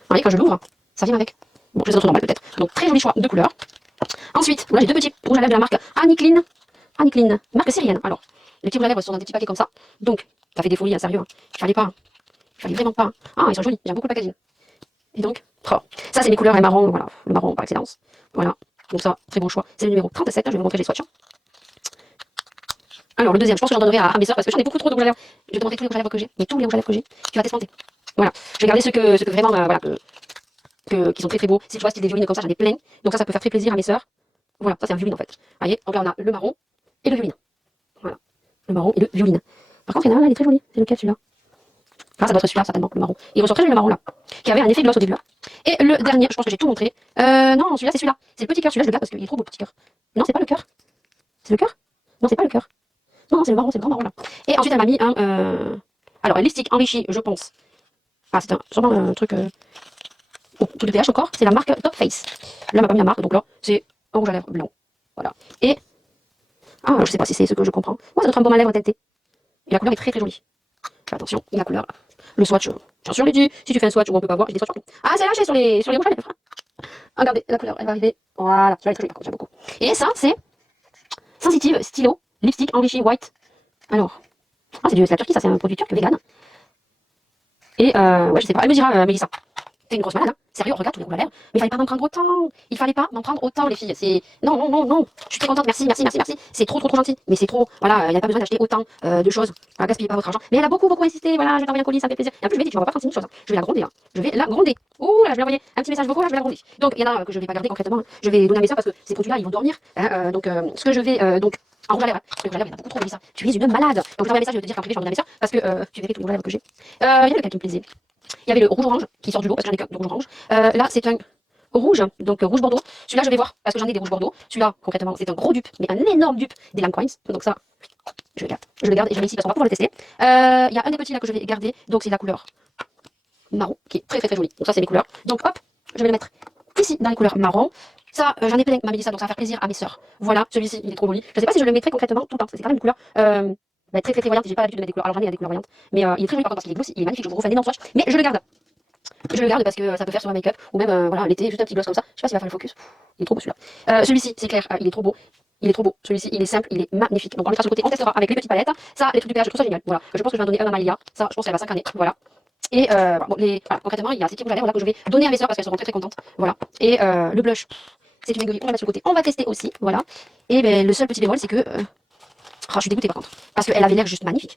Vous voyez, quand je l'ouvre, ça vient avec. Bon, je les autres normales peut-être. Donc, très joli choix de couleurs. Ensuite, là, j'ai deux petits rouges à lèvres de la marque Annie-Clean. Annie-Clean, marque syrienne. Alors, les petits rouges à lèvres sont dans des petits paquets comme ça. Donc, ça fait des folies, hein, sérieux. Hein. Il fallait pas. Il fallait vraiment pas. Ah, ils sont jolis. J'aime beaucoup le packaging. Et donc, oh, ça, c'est mes couleurs et marron. Voilà, le marron par excellence. Voilà. Donc, ça, très bon choix. C'est le numéro 37. Je vais vous montrer les swatchs. Alors, le deuxième, je pense que j'en donnerai à mes soeurs parce que j'en ai beaucoup trop de rouges à lèvres. Je vais te montrer tous les rouges à lèvres que j'ai. Mais tous les rouges à lèvres que j'ai, tu vas t'espanter. Voilà. Je vais garder ceux que vraiment, voilà, qui sont très très beaux. Si tu vois, style des violines comme ça, j'en ai plein. Donc, ça peut faire très plaisir à mes soeurs. Voilà, ça c'est un violine en fait. Vous voyez, donc là on a le marron et le violine. Voilà. Le marron et le violine. Par contre, il y en a un là, il est très joli. C'est lequel celui-là? Ah, ça doit être celui-là, certainement, le marron. Il ressort très joli le marron là. Qui avait un effet gloss au début là. Et le dernier, je pense que j'ai tout montré. Non, celui-là, c'est celui-là. C'est le petit cœur. Celui-là, je le garde parce qu'il est trop beau, petit cœur. Non, c'est pas le cœur. C'est le cœur? Non, c'est pas le cœur. Non, c'est le marron, c'est le grand marron là. Et ensuite, elle m'a mis un. Alors, un lipstick enrichi, je pense. Ah, c'est sûrement un truc. Oh, tout de pH encore. C'est la marque Top Face. Là, elle m'a pas mis la marque, donc là, c'est un rouge à lèvres blanc. Voilà. Et. Ah, je sais pas si c'est ce que je comprends. Ouais, ça doit être un baume à lèvres teinté. Et la couleur est très très jolie. Fais attention, et la couleur. Le swatch. Bien sûr, les dit, si tu fais un swatch où on peut pas voir, j'ai des swatchs partout. Ah, c'est lâché sur les rouges à lèvres. Regardez, la couleur, elle va arriver. Voilà, celui-là est très joli par contre, j'aime beaucoup. Et ça, c'est Sensitive Stylo Lipstick Enrichi White. Alors. Ah, c'est la Turquie, ça, c'est un produit turc vegan. Et ouais, je sais pas. Elle me dira, Mélissa. T'es une grosse malade, hein. Sérieux, regarde tous les rouges à lèvres. Mais il fallait pas m'en prendre autant. Il fallait pas m'en prendre autant, les filles. C'est. Non, non, non, non. Je suis très contente. Merci, merci, merci, merci. C'est trop, trop, trop gentil. Mais c'est trop. Voilà, il n'y a pas besoin d'acheter autant de choses. Voilà, gaspillez pas votre argent. Mais elle a beaucoup, beaucoup insisté. Voilà, je vais t'envoyer un colis, ça me fait plaisir. Et en plus, je vais dire, tu m'envoies pas 36 000 choses. Hein. Je vais la gronder, là. Je vais la gronder. Oh là, je vais envoyer un petit message vocal, là, je vais la gronder. Donc, il y en a que je vais pas garder concrètement. Je vais donner à mes soeurs parce que ces produits-là, ils vont dormir. Hein, donc, ce que je vais. Donc, en rouge à lèvres, le rouge à lèvres, il y en a beaucoup trop, Mélissa. Tu es une malade. Donc, je t'envoie un message, je vais te dire qu'en privé, j'en donne à mes soeurs parce que tu verrais tous les rouges à lèvres que j'ai. Il y avait lequel qui me plaisait. Il y avait le rouge orange qui sort du lot parce que j'en ai qu'un de rouge orange. Là, c'est un rouge, donc rouge bordeaux. Celui-là, je vais voir parce que j'en ai des rouges bordeaux. Celui-là, concrètement, c'est un gros dupe, mais un énorme dupe des Lime Coins. Donc ça, je le garde. Je le garde et je le mets ici parce qu'on va pouvoir le tester. Il y a un des petits là que je vais garder, donc c'est la couleur marron qui est très très très jolie. Donc ça, c'est mes couleurs. Donc hop, je vais le mettre ici dans les couleurs marron. Ça, j'en ai plein, m'a dit ça, donc ça va faire plaisir à mes soeurs. Voilà, celui-ci, il est trop joli. Je sais pas si je le mettrai concrètement tout le temps, parce que c'est quand même une couleur très très très voyante. J'ai pas l'habitude de mettre des couleurs. Alors j'en ai des couleurs voyantes, mais il est très joli par contre parce qu'il est glossy, il est magnifique. Je vous refais un énorme swatch, mais je le garde. Je le garde parce que ça peut faire sur un make-up ou même voilà l'été juste un petit gloss comme ça. Je sais pas s'il va faire le focus. Il est trop beau celui-là. Celui-ci, c'est clair, il est trop beau. Il est trop beau. Celui-ci, il est simple, il est magnifique. Donc on le mettra sur le côté, on testera avec les petites palettes. Ça, les trucs de pH, je trouve ça génial. Voilà. Je pense que je vais en donner un à Malia. Ça, je pense qu'elle va s'incarner. Voilà. Et bon, voilà, concrètement, il y a ces petits rouges à lèvres là que je vais donner à mes soeurs parce qu'elles seront très très contentes. Voilà. Et le blush, c'est une aiguille, on va mettre sur le côté. On va tester aussi. Voilà. Et ben, le seul petit bémol, c'est que je suis dégoûtée par contre. Parce qu'elle avait l'air juste magnifique.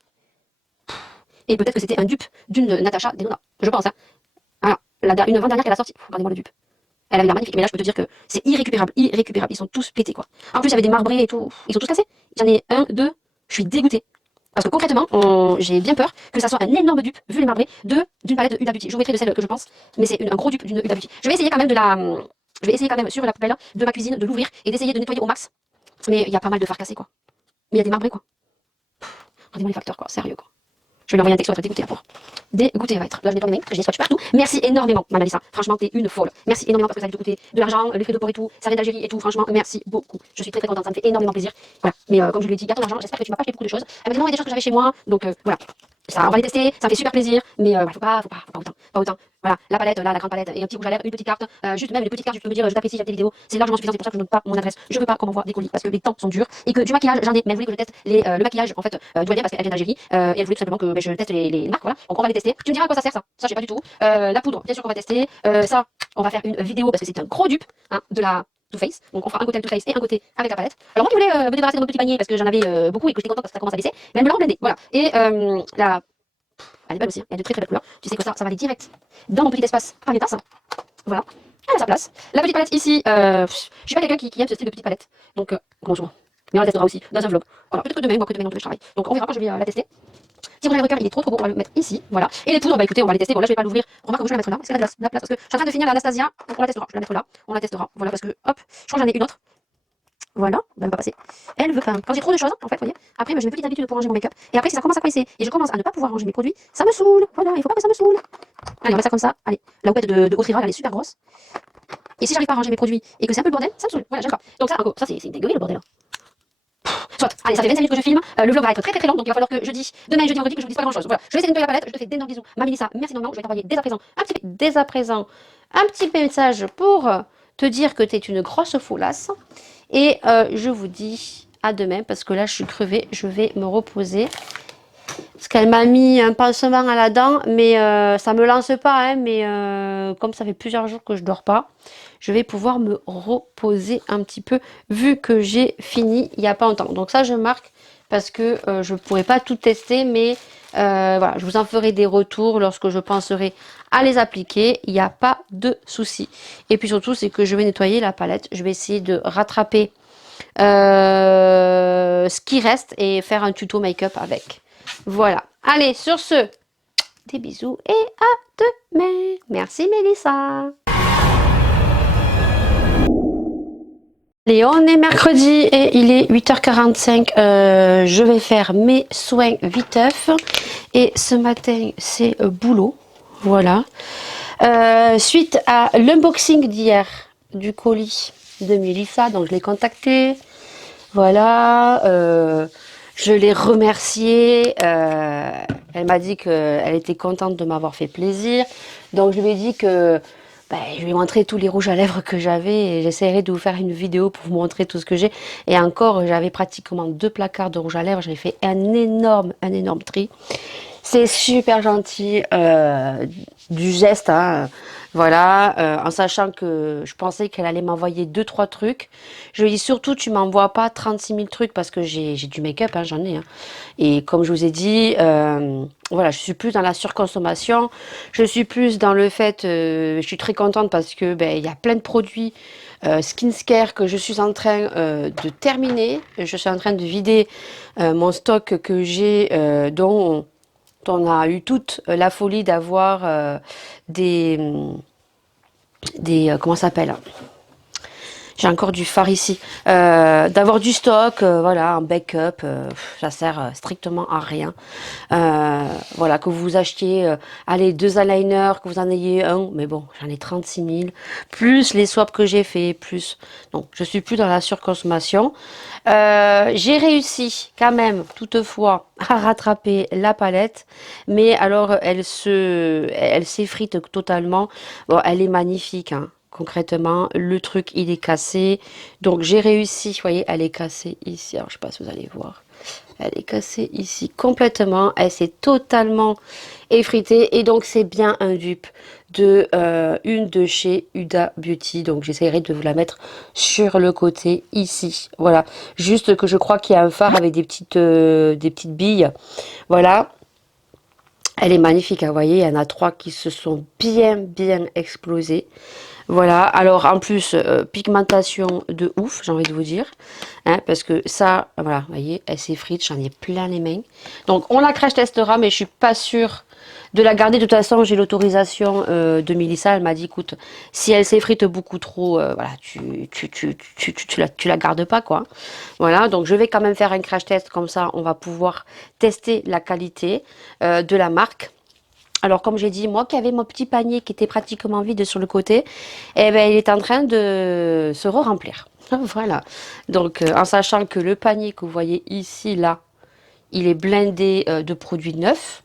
Et peut-être que c'était un dupe d'une Natasha Denona. Je pense, hein. Voilà. Une avant-dernière qu'elle a sortie. Regardez-moi le dupe. Elle avait l'air magnifique, mais là je peux te dire que c'est irrécupérable, irrécupérable. Ils sont tous pétés quoi. En plus, il y avait des marbrés et tout. Ils sont tous cassés. J'en ai un, deux. Je suis dégoûtée. Parce que concrètement, j'ai bien peur que ça soit un énorme dupe, vu les marbrés, d'une palette de Huda Beauty. Je vous mettrai de celle que je pense, mais c'est un gros dupe d'une Huda Beauty. Je vais essayer quand même je vais essayer quand même sur la poubelle de ma cuisine de l'ouvrir et d'essayer de nettoyer au max. Mais il y a pas mal de fards cassés quoi. Mais il y a des marbrés quoi. Regardez-moi les facteurs quoi, sérieux quoi. Je vais lui envoyer un texte, elle va être dégoûtée la pauvre. Dégoûtée, elle va être. Là, je nettoie mes mains, je les swatch partout. Merci énormément, ma Malissa. Franchement, t'es une folle. Merci énormément parce que ça a dû te coûter de l'argent, les frais de port et tout, ça vient d'Algérie et tout. Franchement, merci beaucoup. Je suis très très contente, ça me fait énormément plaisir. Voilà. Mais comme je lui ai dit, garde ton argent, j'espère que tu m'as pas acheté beaucoup de choses. Elle m'a dit non, il y a des choses que j'avais chez moi. Donc voilà. Ça, on va les tester, ça me fait super plaisir. Mais faut pas autant. Pas autant. Voilà, la palette, là, la grande palette, et un petit rouge à lèvres, une petite carte. Juste même une petite carte, je peux me dire, je t'apprécie, j'aime tes vidéos. C'est largement suffisant, c'est pour ça que je ne donne pas mon adresse. Je veux pas qu'on m'envoie des colis parce que les temps sont durs et que du maquillage, j'en ai. Mais elle voulait que je teste le maquillage en fait du parce qu'elle vient d'Algérie. Et elle voulait tout simplement que je teste les marques. Voilà. Donc on va les tester. Tu me diras à quoi ça sert ça. Ça, je sais pas du tout. La poudre, bien sûr qu'on va tester. Ça, on va faire une vidéo parce que c'est un gros dupe hein, de la Too Faced. Donc on fera un côté avec Too Faced et un côté avec la palette. Alors moi qui voulais me débarrasser de mon petit panier parce que j'en avais beaucoup et que j'étais contente parce que ça commence à baisser, mais elle me l'a reblendé. Voilà. Et elle est belle aussi, hein. Elle a de très très belles couleurs. Tu sais que ça va aller direct dans mon petit espace par les tasses. Voilà, elle a sa place. La petite palette ici, je suis pas quelqu'un qui aime ce style de petite palette. Donc, bonjour. Mais on la testera aussi dans un vlog. Voilà, peut-être que demain, moi que demain, je travaille. Donc on verra quand je vais la tester. Si vous avez le cœur, il est trop beau, on va le mettre ici, voilà. Et les poudres, bah écoutez, on va les tester. Bon là je vais pas l'ouvrir. Remarque que je vais la mettre là, c'est la place, parce que je suis en train de finir l'Anastasia, donc on la testera. Je vais la mettre là, on la testera. Voilà, parce que hop, je crois que j'en ai une autre. Voilà, elle va passer. Elle veut, enfin, quand j'ai trop de choses, en fait, vous voyez, après, j'ai une petite habitude pour ranger mon make-up. Et après, si ça commence à coincer et je commence à ne pas pouvoir ranger mes produits, ça me saoule. Voilà, il faut pas que ça me saoule. Allez, on met ça comme ça. Allez, la houppette de Autrival, elle est super grosse. Et si j'arrive pas à ranger mes produits et que c'est un peu le bordel, ça me saoule. Voilà, j'aime pas. Donc ça c'est dégueulé le bordel. Soit, allez, ça fait 25 minutes que je filme. Le vlog va être très très très long, donc il va falloir que demain, jeudi, vendredi, que je vous dise pas grand chose. Voilà, je vais essayer de nettoyer la palette. Je te fais d'énormes bisous. Ma Mélissa, merci énormément. Je vais t'envoyer dès à présent un petit message pour te dire que tu es une grosse foulasse. Et je vous dis à demain parce que là je suis crevée, je vais me reposer. Parce qu'elle m'a mis un pansement à la dent, mais ça me lance pas, hein, mais comme ça fait plusieurs jours que je dors pas, je vais pouvoir me reposer un petit peu vu que j'ai fini il n'y a pas longtemps. Donc ça je marque parce que je ne pourrai pas tout tester, mais voilà, je vous en ferai des retours lorsque je penserai à les appliquer, il n'y a pas de souci. Et puis surtout c'est que je vais nettoyer la palette, je vais essayer de rattraper ce qui reste et faire un tuto make-up avec. Voilà. Allez, sur ce, des bisous et à demain. Merci Mélissa. Allez, on est mercredi et il est 8h45. Je vais faire mes soins viteuf. Et ce matin, c'est boulot. Voilà. Suite à l'unboxing d'hier du colis de Mélissa, donc je l'ai contacté. Voilà. Je l'ai remerciée, elle m'a dit qu'elle était contente de m'avoir fait plaisir. Donc je lui ai dit que je lui ai montré tous les rouges à lèvres que j'avais et j'essaierai de vous faire une vidéo pour vous montrer tout ce que j'ai. Et encore, j'avais pratiquement 2 placards de rouge à lèvres, j'ai fait un énorme tri. C'est super gentil du geste, hein. Voilà, en sachant que je pensais qu'elle allait m'envoyer 2-3 trucs. Je lui ai dit surtout, tu m'envoies pas 36 000 trucs parce que j'ai du make-up, hein, j'en ai. Hein. Et comme je vous ai dit, voilà, je suis plus dans la surconsommation. Je suis plus dans le fait, je suis très contente parce que il y a plein de produits skincare que je suis en train de terminer. Je suis en train de vider mon stock que j'ai, dont on a eu toute la folie d'avoir des comment ça s'appelle, j'ai encore du phare ici, d'avoir du stock, voilà, un backup, ça sert strictement à rien. Voilà, que vous achetiez, allez, 2 eyeliners, que vous en ayez un, mais bon, j'en ai 36 000, plus les swaps que j'ai fait, plus, donc je suis plus dans la surconsommation. J'ai réussi quand même, toutefois, à rattraper la palette, mais alors elle s'effrite totalement. Bon, elle est magnifique, hein. Concrètement, le truc, il est cassé. Donc, j'ai réussi. Vous voyez, elle est cassée ici. Alors, je ne sais pas si vous allez voir. Elle est cassée ici complètement. Elle s'est totalement effritée. Et donc, c'est bien un dupe de une de chez Huda Beauty. Donc, j'essaierai de vous la mettre sur le côté ici. Voilà. Juste que je crois qu'il y a un phare avec des petites billes. Voilà. Elle est magnifique, hein, vous voyez, il y en a 3 qui se sont bien explosées. Voilà, alors en plus, pigmentation de ouf, j'ai envie de vous dire. Hein, parce que ça, voilà, vous voyez, elle s'effrite, j'en ai plein les mains. Donc on la crash testera, mais je suis pas sûre de la garder. De toute façon, j'ai l'autorisation de Mélissa. Elle m'a dit, écoute, si elle s'effrite beaucoup trop, voilà, tu la gardes pas, quoi. Voilà, donc je vais quand même faire un crash test, comme ça, on va pouvoir tester la qualité de la marque. Alors, comme j'ai dit, moi qui avais mon petit panier qui était pratiquement vide sur le côté, eh ben, il est en train de se re-remplir. Voilà. Donc, en sachant que le panier que vous voyez ici, là, il est blindé de produits neufs.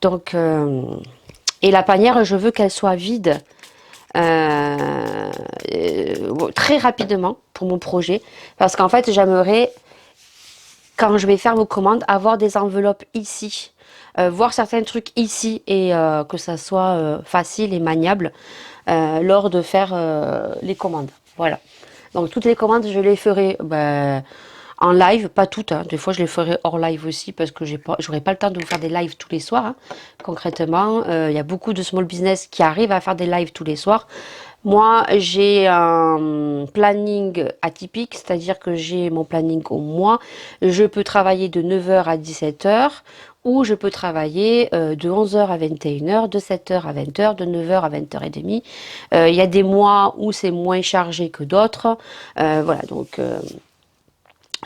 Donc, et la panière, je veux qu'elle soit vide très rapidement pour mon projet. Parce qu'en fait, j'aimerais, quand je vais faire vos commandes, avoir des enveloppes ici. Voir certains trucs ici et que ça soit facile et maniable lors de faire les commandes. Voilà. Donc toutes les commandes, je les ferai en live, pas toutes. Hein. Des fois, je les ferai hors live aussi parce que j'aurai pas le temps de vous faire des lives tous les soirs. Hein. Concrètement, il y a beaucoup de small business qui arrivent à faire des lives tous les soirs. Moi, j'ai un planning atypique, c'est-à-dire que j'ai mon planning au mois. Je peux travailler de 9 heures à 17 heures ou je peux travailler de 11 heures à 21 heures, de 7 heures à 20 heures, de 9 heures à 20h30. Il y a des mois où c'est moins chargé que d'autres. Voilà, donc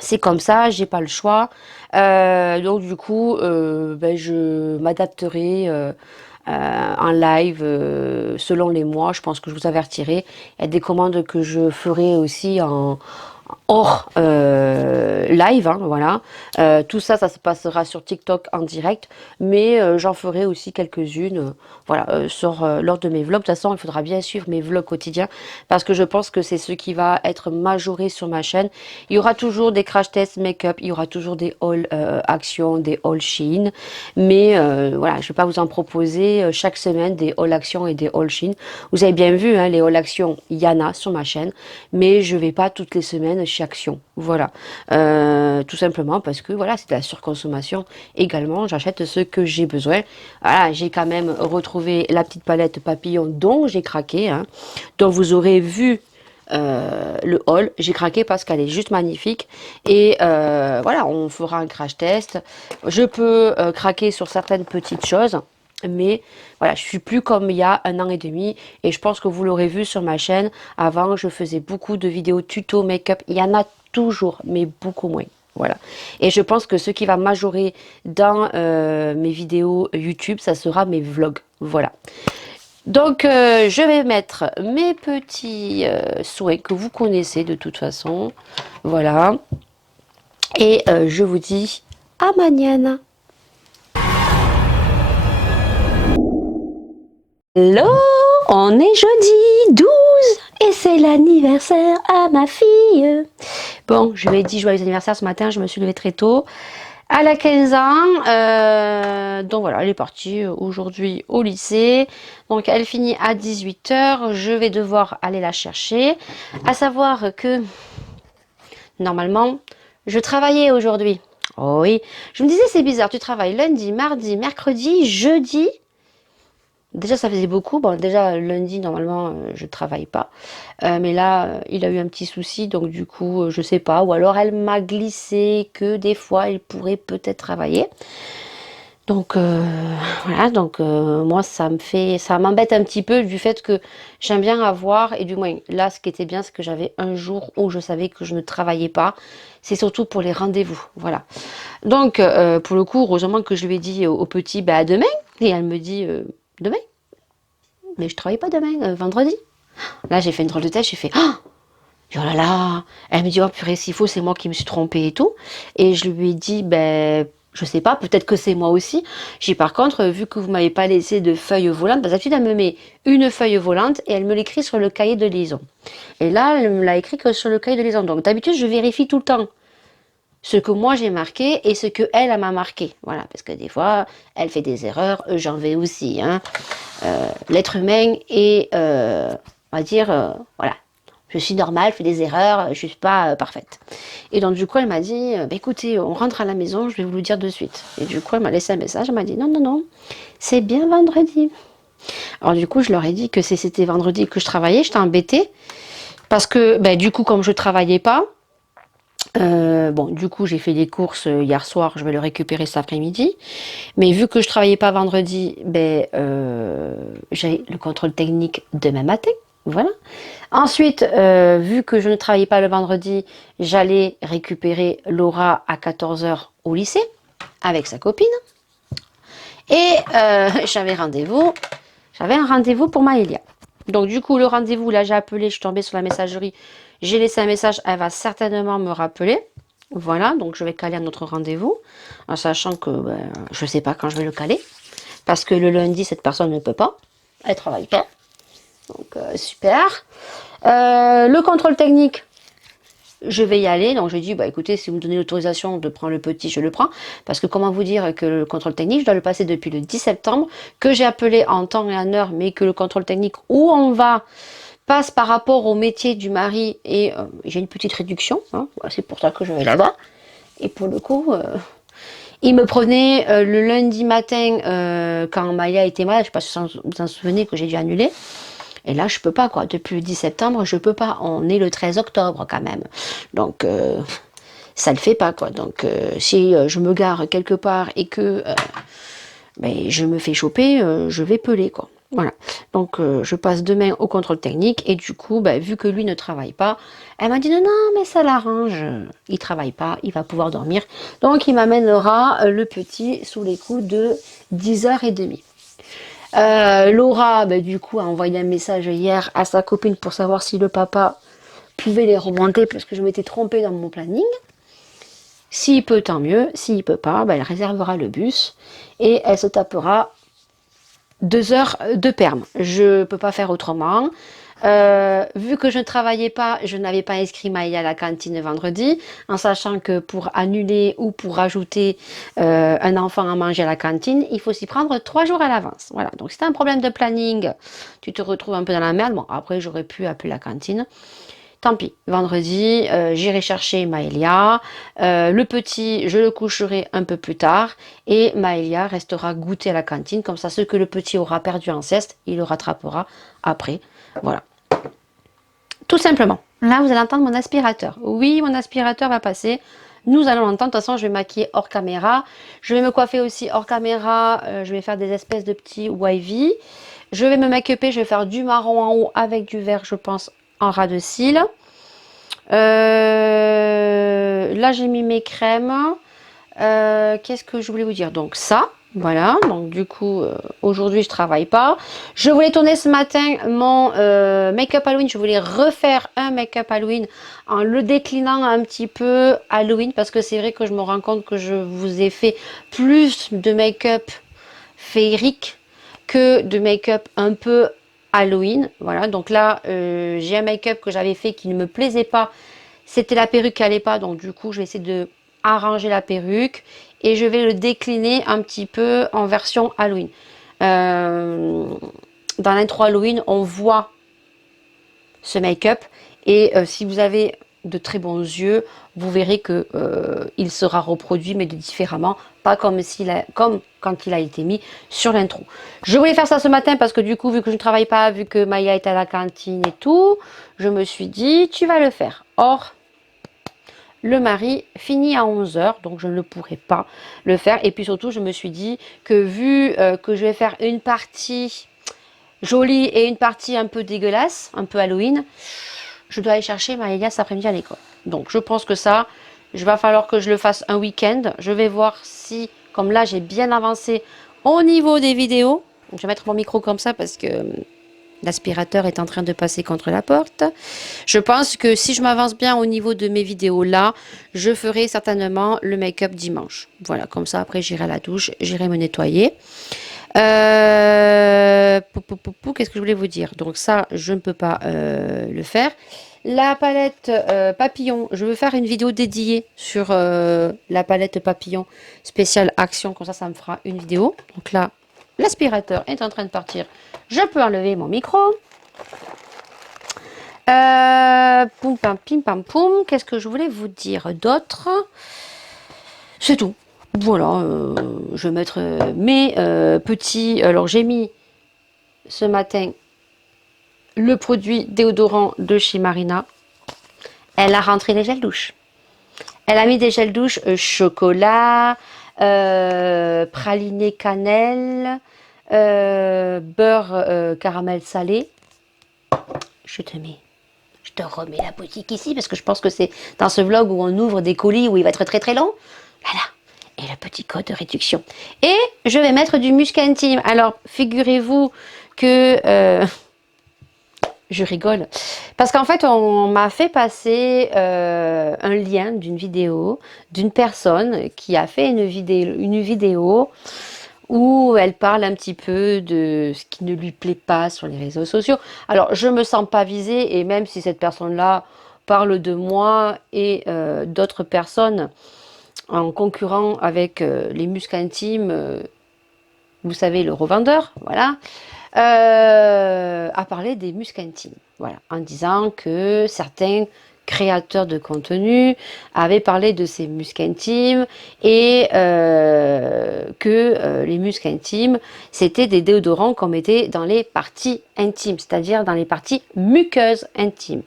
c'est comme ça, j'ai pas le choix. Donc du coup, ben, je m'adapterai en live selon les mois. Je pense que je vous avertirai. Il y a des commandes que je ferai aussi en hors live, hein, voilà. Tout ça, ça se passera sur TikTok en direct, mais j'en ferai aussi quelques-unes, voilà, lors de mes vlogs. De toute façon, il faudra bien suivre mes vlogs quotidiens parce que je pense que c'est ce qui va être majoré sur ma chaîne. Il y aura toujours des crash tests make-up, il y aura toujours des hauls actions, des hauls Shein, mais voilà, je vais pas vous en proposer chaque semaine des hauls actions et des hauls Shein. Vous avez bien vu, hein, les hauls actions, il y en a sur ma chaîne, mais je vais pas toutes les semaines chez Action. Voilà. Tout simplement parce que voilà, c'est de la surconsommation également. J'achète ce que j'ai besoin. Voilà, j'ai quand même retrouvé la petite palette papillon dont j'ai craqué, hein, dont vous aurez vu le haul. J'ai craqué parce qu'elle est juste magnifique. Et voilà, on fera un crash test. Je peux craquer sur certaines petites choses. Mais voilà, je suis plus comme il y a 1 an et demi et je pense que vous l'aurez vu sur ma chaîne. Avant, je faisais beaucoup de vidéos tuto make-up. Il y en a toujours, mais beaucoup moins. Voilà. Et je pense que ce qui va majorer dans mes vidéos YouTube, ça sera mes vlogs. Voilà. Donc, je vais mettre mes petits soins que vous connaissez de toute façon. Voilà. Et je vous dis à mañana. Hello, on est jeudi 12 et c'est l'anniversaire à ma fille. Bon, je lui ai dit joyeux anniversaire ce matin, je me suis levée très tôt. Elle a 15 ans, donc voilà, elle est partie aujourd'hui au lycée. Donc elle finit à 18 h, je vais devoir aller la chercher. À savoir que, normalement, je travaillais aujourd'hui. Oh oui, je me disais c'est bizarre, tu travailles lundi, mardi, mercredi, jeudi. Déjà, ça faisait beaucoup. Bon, déjà, lundi, normalement, je travaille pas. Mais là, il a eu un petit souci, donc du coup, je sais pas. Ou alors, elle m'a glissé que des fois, il pourrait peut-être travailler. Donc, voilà. Donc, moi, ça m'embête un petit peu du fait que j'aime bien avoir, et du moins, là, ce qui était bien, c'est que j'avais un jour où je savais que je ne travaillais pas. C'est surtout pour les rendez-vous. Voilà. Donc, pour le coup, heureusement que je lui ai dit au petit, bah, à demain. Et elle me dit, demain? Mais je travaille pas demain, vendredi. Là, j'ai fait une drôle de tête, j'ai fait oh là là. Elle me dit oh purée, s'il faut, c'est moi qui me suis trompée et tout. Et je lui ai dit ben je sais pas, peut-être que c'est moi aussi. J'ai par contre, vu que vous m'avez pas laissé de feuille volante, ben, d'habitude elle me met une feuille volante et elle me l'écrit sur le cahier de liaison. Et là, elle me l'a écrit que sur le cahier de liaison. Donc d'habitude, je vérifie tout le temps ce que moi j'ai marqué et ce que elle m'a marqué. Voilà, parce que des fois, elle fait des erreurs, j'en vais aussi. Hein. L'être humain est, on va dire, voilà, je suis normale, je fais des erreurs, je suis pas parfaite. Et donc du coup, elle m'a dit, bah, écoutez, on rentre à la maison, je vais vous le dire de suite. Et du coup, elle m'a laissé un message, elle m'a dit, non, non, non, c'est bien vendredi. Alors du coup, je leur ai dit que si c'était vendredi que je travaillais, j'étais embêtée. Parce que, ben, du coup, comme je travaillais pas, bon, du coup, j'ai fait des courses hier soir, je vais le récupérer cet après-midi. Mais vu que je travaillais pas vendredi, ben, j'ai le contrôle technique demain matin. Voilà. Ensuite, vu que je ne travaillais pas le vendredi, j'allais récupérer Laura à 14 h au lycée avec sa copine. Et j'avais un rendez-vous pour Maëlia. Donc du coup, le rendez-vous, là j'ai appelé, je suis tombée sur la messagerie, j'ai laissé un message, elle va certainement me rappeler. Voilà, donc je vais caler un autre rendez-vous, en sachant que je ne sais pas quand je vais le caler, parce que le lundi, cette personne ne peut pas, elle travaille pas. Donc super. Le contrôle technique, je vais y aller. Donc j'ai dit, bah écoutez, si vous me donnez l'autorisation de prendre le petit, je le prends. Parce que comment vous dire que le contrôle technique, je dois le passer depuis le 10 septembre, que j'ai appelé en temps et en heure, mais que le contrôle technique où on va passe par rapport au métier du mari et j'ai une petite réduction. Hein, c'est pour ça que je vais là-bas. Et pour le coup, il me prenait le lundi matin quand Maya était malade. Je ne sais pas si vous vous en souvenez que j'ai dû annuler. Et là, je peux pas, quoi. Depuis le 10 septembre, je peux pas. On est le 13 octobre, quand même. Donc, ça le fait pas, quoi. Donc, si je me gare quelque part et que ben, je me fais choper, je vais peler, quoi. Voilà. Donc, je passe demain au contrôle technique et du coup, ben, vu que lui ne travaille pas, elle m'a dit non, non, mais ça l'arrange. Il travaille pas, il va pouvoir dormir. Donc, il m'amènera le petit sous les coups de 10h30. Laura, ben, du coup, a envoyé un message hier à sa copine pour savoir si le papa pouvait les remonter parce que je m'étais trompée dans mon planning. S'il peut, tant mieux. S'il peut pas, ben, elle réservera le bus et elle se tapera 2 heures de perme. Je peux pas faire autrement. Vu que je ne travaillais pas, je n'avais pas inscrit Maïlia à la cantine vendredi, en sachant que pour annuler ou pour rajouter un enfant à manger à la cantine, il faut s'y prendre 3 jours à l'avance. Voilà, donc si tu as un problème de planning, tu te retrouves un peu dans la merde. Bon, après, j'aurais pu appeler la cantine. Tant pis, vendredi, j'irai chercher Maëlia. Le petit, je le coucherai un peu plus tard. Et Maëlia restera goûter à la cantine. Comme ça, ce que le petit aura perdu en sieste, il le rattrapera après. Voilà. Tout simplement. Là, vous allez entendre mon aspirateur. Oui, mon aspirateur va passer. Nous allons l'entendre. De toute façon, je vais maquiller hors caméra. Je vais me coiffer aussi hors caméra. Je vais faire des espèces de petits wavy. Je vais me make-upper. Je vais faire du marron en haut avec du vert, je pense, en ras de cils. Là, j'ai mis mes crèmes. Qu'est-ce que je voulais vous dire? Donc ça, voilà. Donc du coup, aujourd'hui, je travaille pas. Je voulais tourner ce matin mon make-up Halloween. Je voulais refaire un make-up Halloween en le déclinant un petit peu Halloween. Parce que c'est vrai que je me rends compte que je vous ai fait plus de make-up féerique que de make-up un peu Halloween. Voilà, donc là, j'ai un make-up que j'avais fait qui ne me plaisait pas. C'était la perruque qui n'allait pas, donc du coup, je vais essayer de arranger la perruque et je vais le décliner un petit peu en version Halloween. Dans l'intro Halloween, on voit ce make-up et si vous avez de très bons yeux, vous verrez que il sera reproduit mais différemment, pas comme quand il a été mis sur l'intro. Je voulais faire ça ce matin parce que du coup, vu que je ne travaille pas, vu que Maya est à la cantine et tout, je me suis dit, tu vas le faire. Or, le mari finit à 11h, donc je ne pourrai pas le faire. Et puis surtout, je me suis dit que vu que je vais faire une partie jolie et une partie un peu dégueulasse, un peu Halloween, je dois aller chercher Maëlia cet après-midi à l'école. Donc je pense que ça, il va falloir que je le fasse un week-end. Je vais voir si, comme là j'ai bien avancé au niveau des vidéos. Donc, je vais mettre mon micro comme ça parce que l'aspirateur est en train de passer contre la porte. Je pense que si je m'avance bien au niveau de mes vidéos là, je ferai certainement le make-up dimanche. Voilà, comme ça après j'irai à la douche, j'irai me nettoyer. Qu'est-ce que je voulais vous dire? Donc ça, je ne peux pas le faire. La palette papillon, je veux faire une vidéo dédiée sur la palette papillon spéciale action. Comme ça me fera une vidéo. Donc là, l'aspirateur est en train de partir. Je peux enlever mon micro. Poum pam pim pam poum. Qu'est-ce que je voulais vous dire d'autre? C'est tout. Voilà, je vais mettre mes petits... Alors, j'ai mis ce matin le produit déodorant de chez Marina. Elle a rentré les gels douche. Elle a mis des gels douche chocolat, praliné cannelle, beurre caramel salé. Je te remets la boutique ici parce que je pense que c'est dans ce vlog où on ouvre des colis où il va être très très long. Voilà. Et le petit code de réduction. Et je vais mettre du musc intime. Alors, figurez-vous que... je rigole. Parce qu'en fait, on m'a fait passer un lien d'une vidéo d'une personne qui a fait une vidéo où elle parle un petit peu de ce qui ne lui plaît pas sur les réseaux sociaux. Alors, je ne me sens pas visée et même si cette personne-là parle de moi et d'autres personnes en concurrent avec les muscles intimes, vous savez, le revendeur, voilà, a parlé des muscles intimes, voilà, en disant que certains créateur de contenu avait parlé de ces muscles intimes et que les muscles intimes, c'était des déodorants qu'on mettait dans les parties intimes, c'est-à-dire dans les parties muqueuses intimes.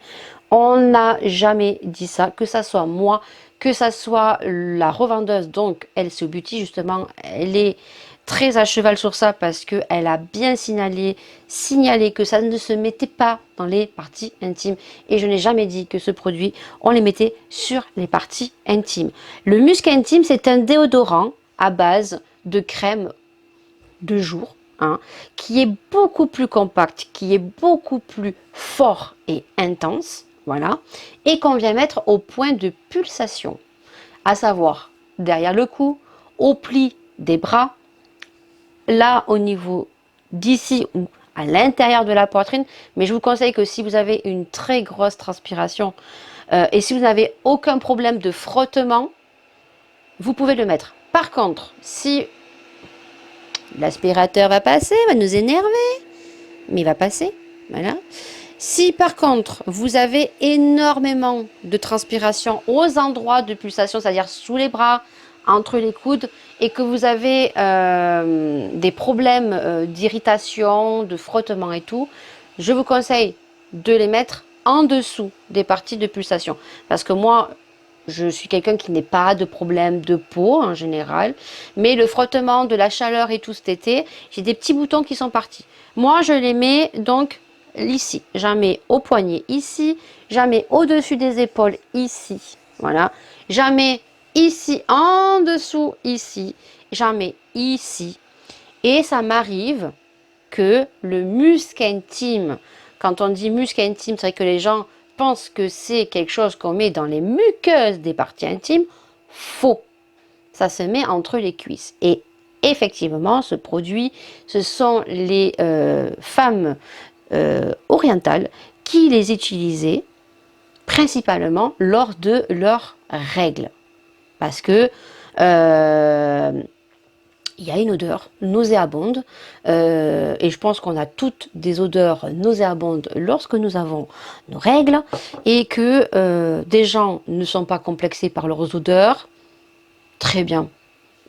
On n'a jamais dit ça, que ça soit moi, que ça soit la revendeuse, donc LCO Beauty, justement, elle est très à cheval sur ça parce qu'elle a bien signalé que ça ne se mettait pas dans les parties intimes. Et je n'ai jamais dit que ce produit, on les mettait sur les parties intimes. Le musc intime, c'est un déodorant à base de crème de jour, hein, qui est beaucoup plus compact, qui est beaucoup plus fort et intense, voilà, et qu'on vient mettre au point de pulsation, à savoir derrière le cou, au pli des bras, là au niveau d'ici ou à l'intérieur de la poitrine. Mais je vous conseille que si vous avez une très grosse transpiration et si vous n'avez aucun problème de frottement, vous pouvez le mettre. Par contre, si l'aspirateur va passer, va nous énerver, mais il va passer, voilà. Si par contre vous avez énormément de transpiration aux endroits de pulsation, c'est-à-dire sous les bras, entre les coudes, et que vous avez des problèmes d'irritation, de frottement et tout, je vous conseille de les mettre en dessous des parties de pulsation. Parce que moi, je suis quelqu'un qui n'est pas de problème de peau en général, mais le frottement, de la chaleur et tout cet été, j'ai des petits boutons qui sont partis. Moi, je les mets donc ici, j'en mets au poignet ici, j'en mets au-dessus des épaules ici, voilà, j'en mets ici en dessous ici, j'en mets ici, et ça m'arrive que le muscle intime, quand on dit muscle intime, c'est vrai que les gens pensent que c'est quelque chose qu'on met dans les muqueuses des parties intimes. Faux, ça se met entre les cuisses. Et effectivement, ce produit, ce sont les femmes orientales qui les utilisaient principalement lors de leurs règles. Parce que il y a une odeur nauséabonde et je pense qu'on a toutes des odeurs nauséabondes lorsque nous avons nos règles et que des gens ne sont pas complexés par leurs odeurs, très bien,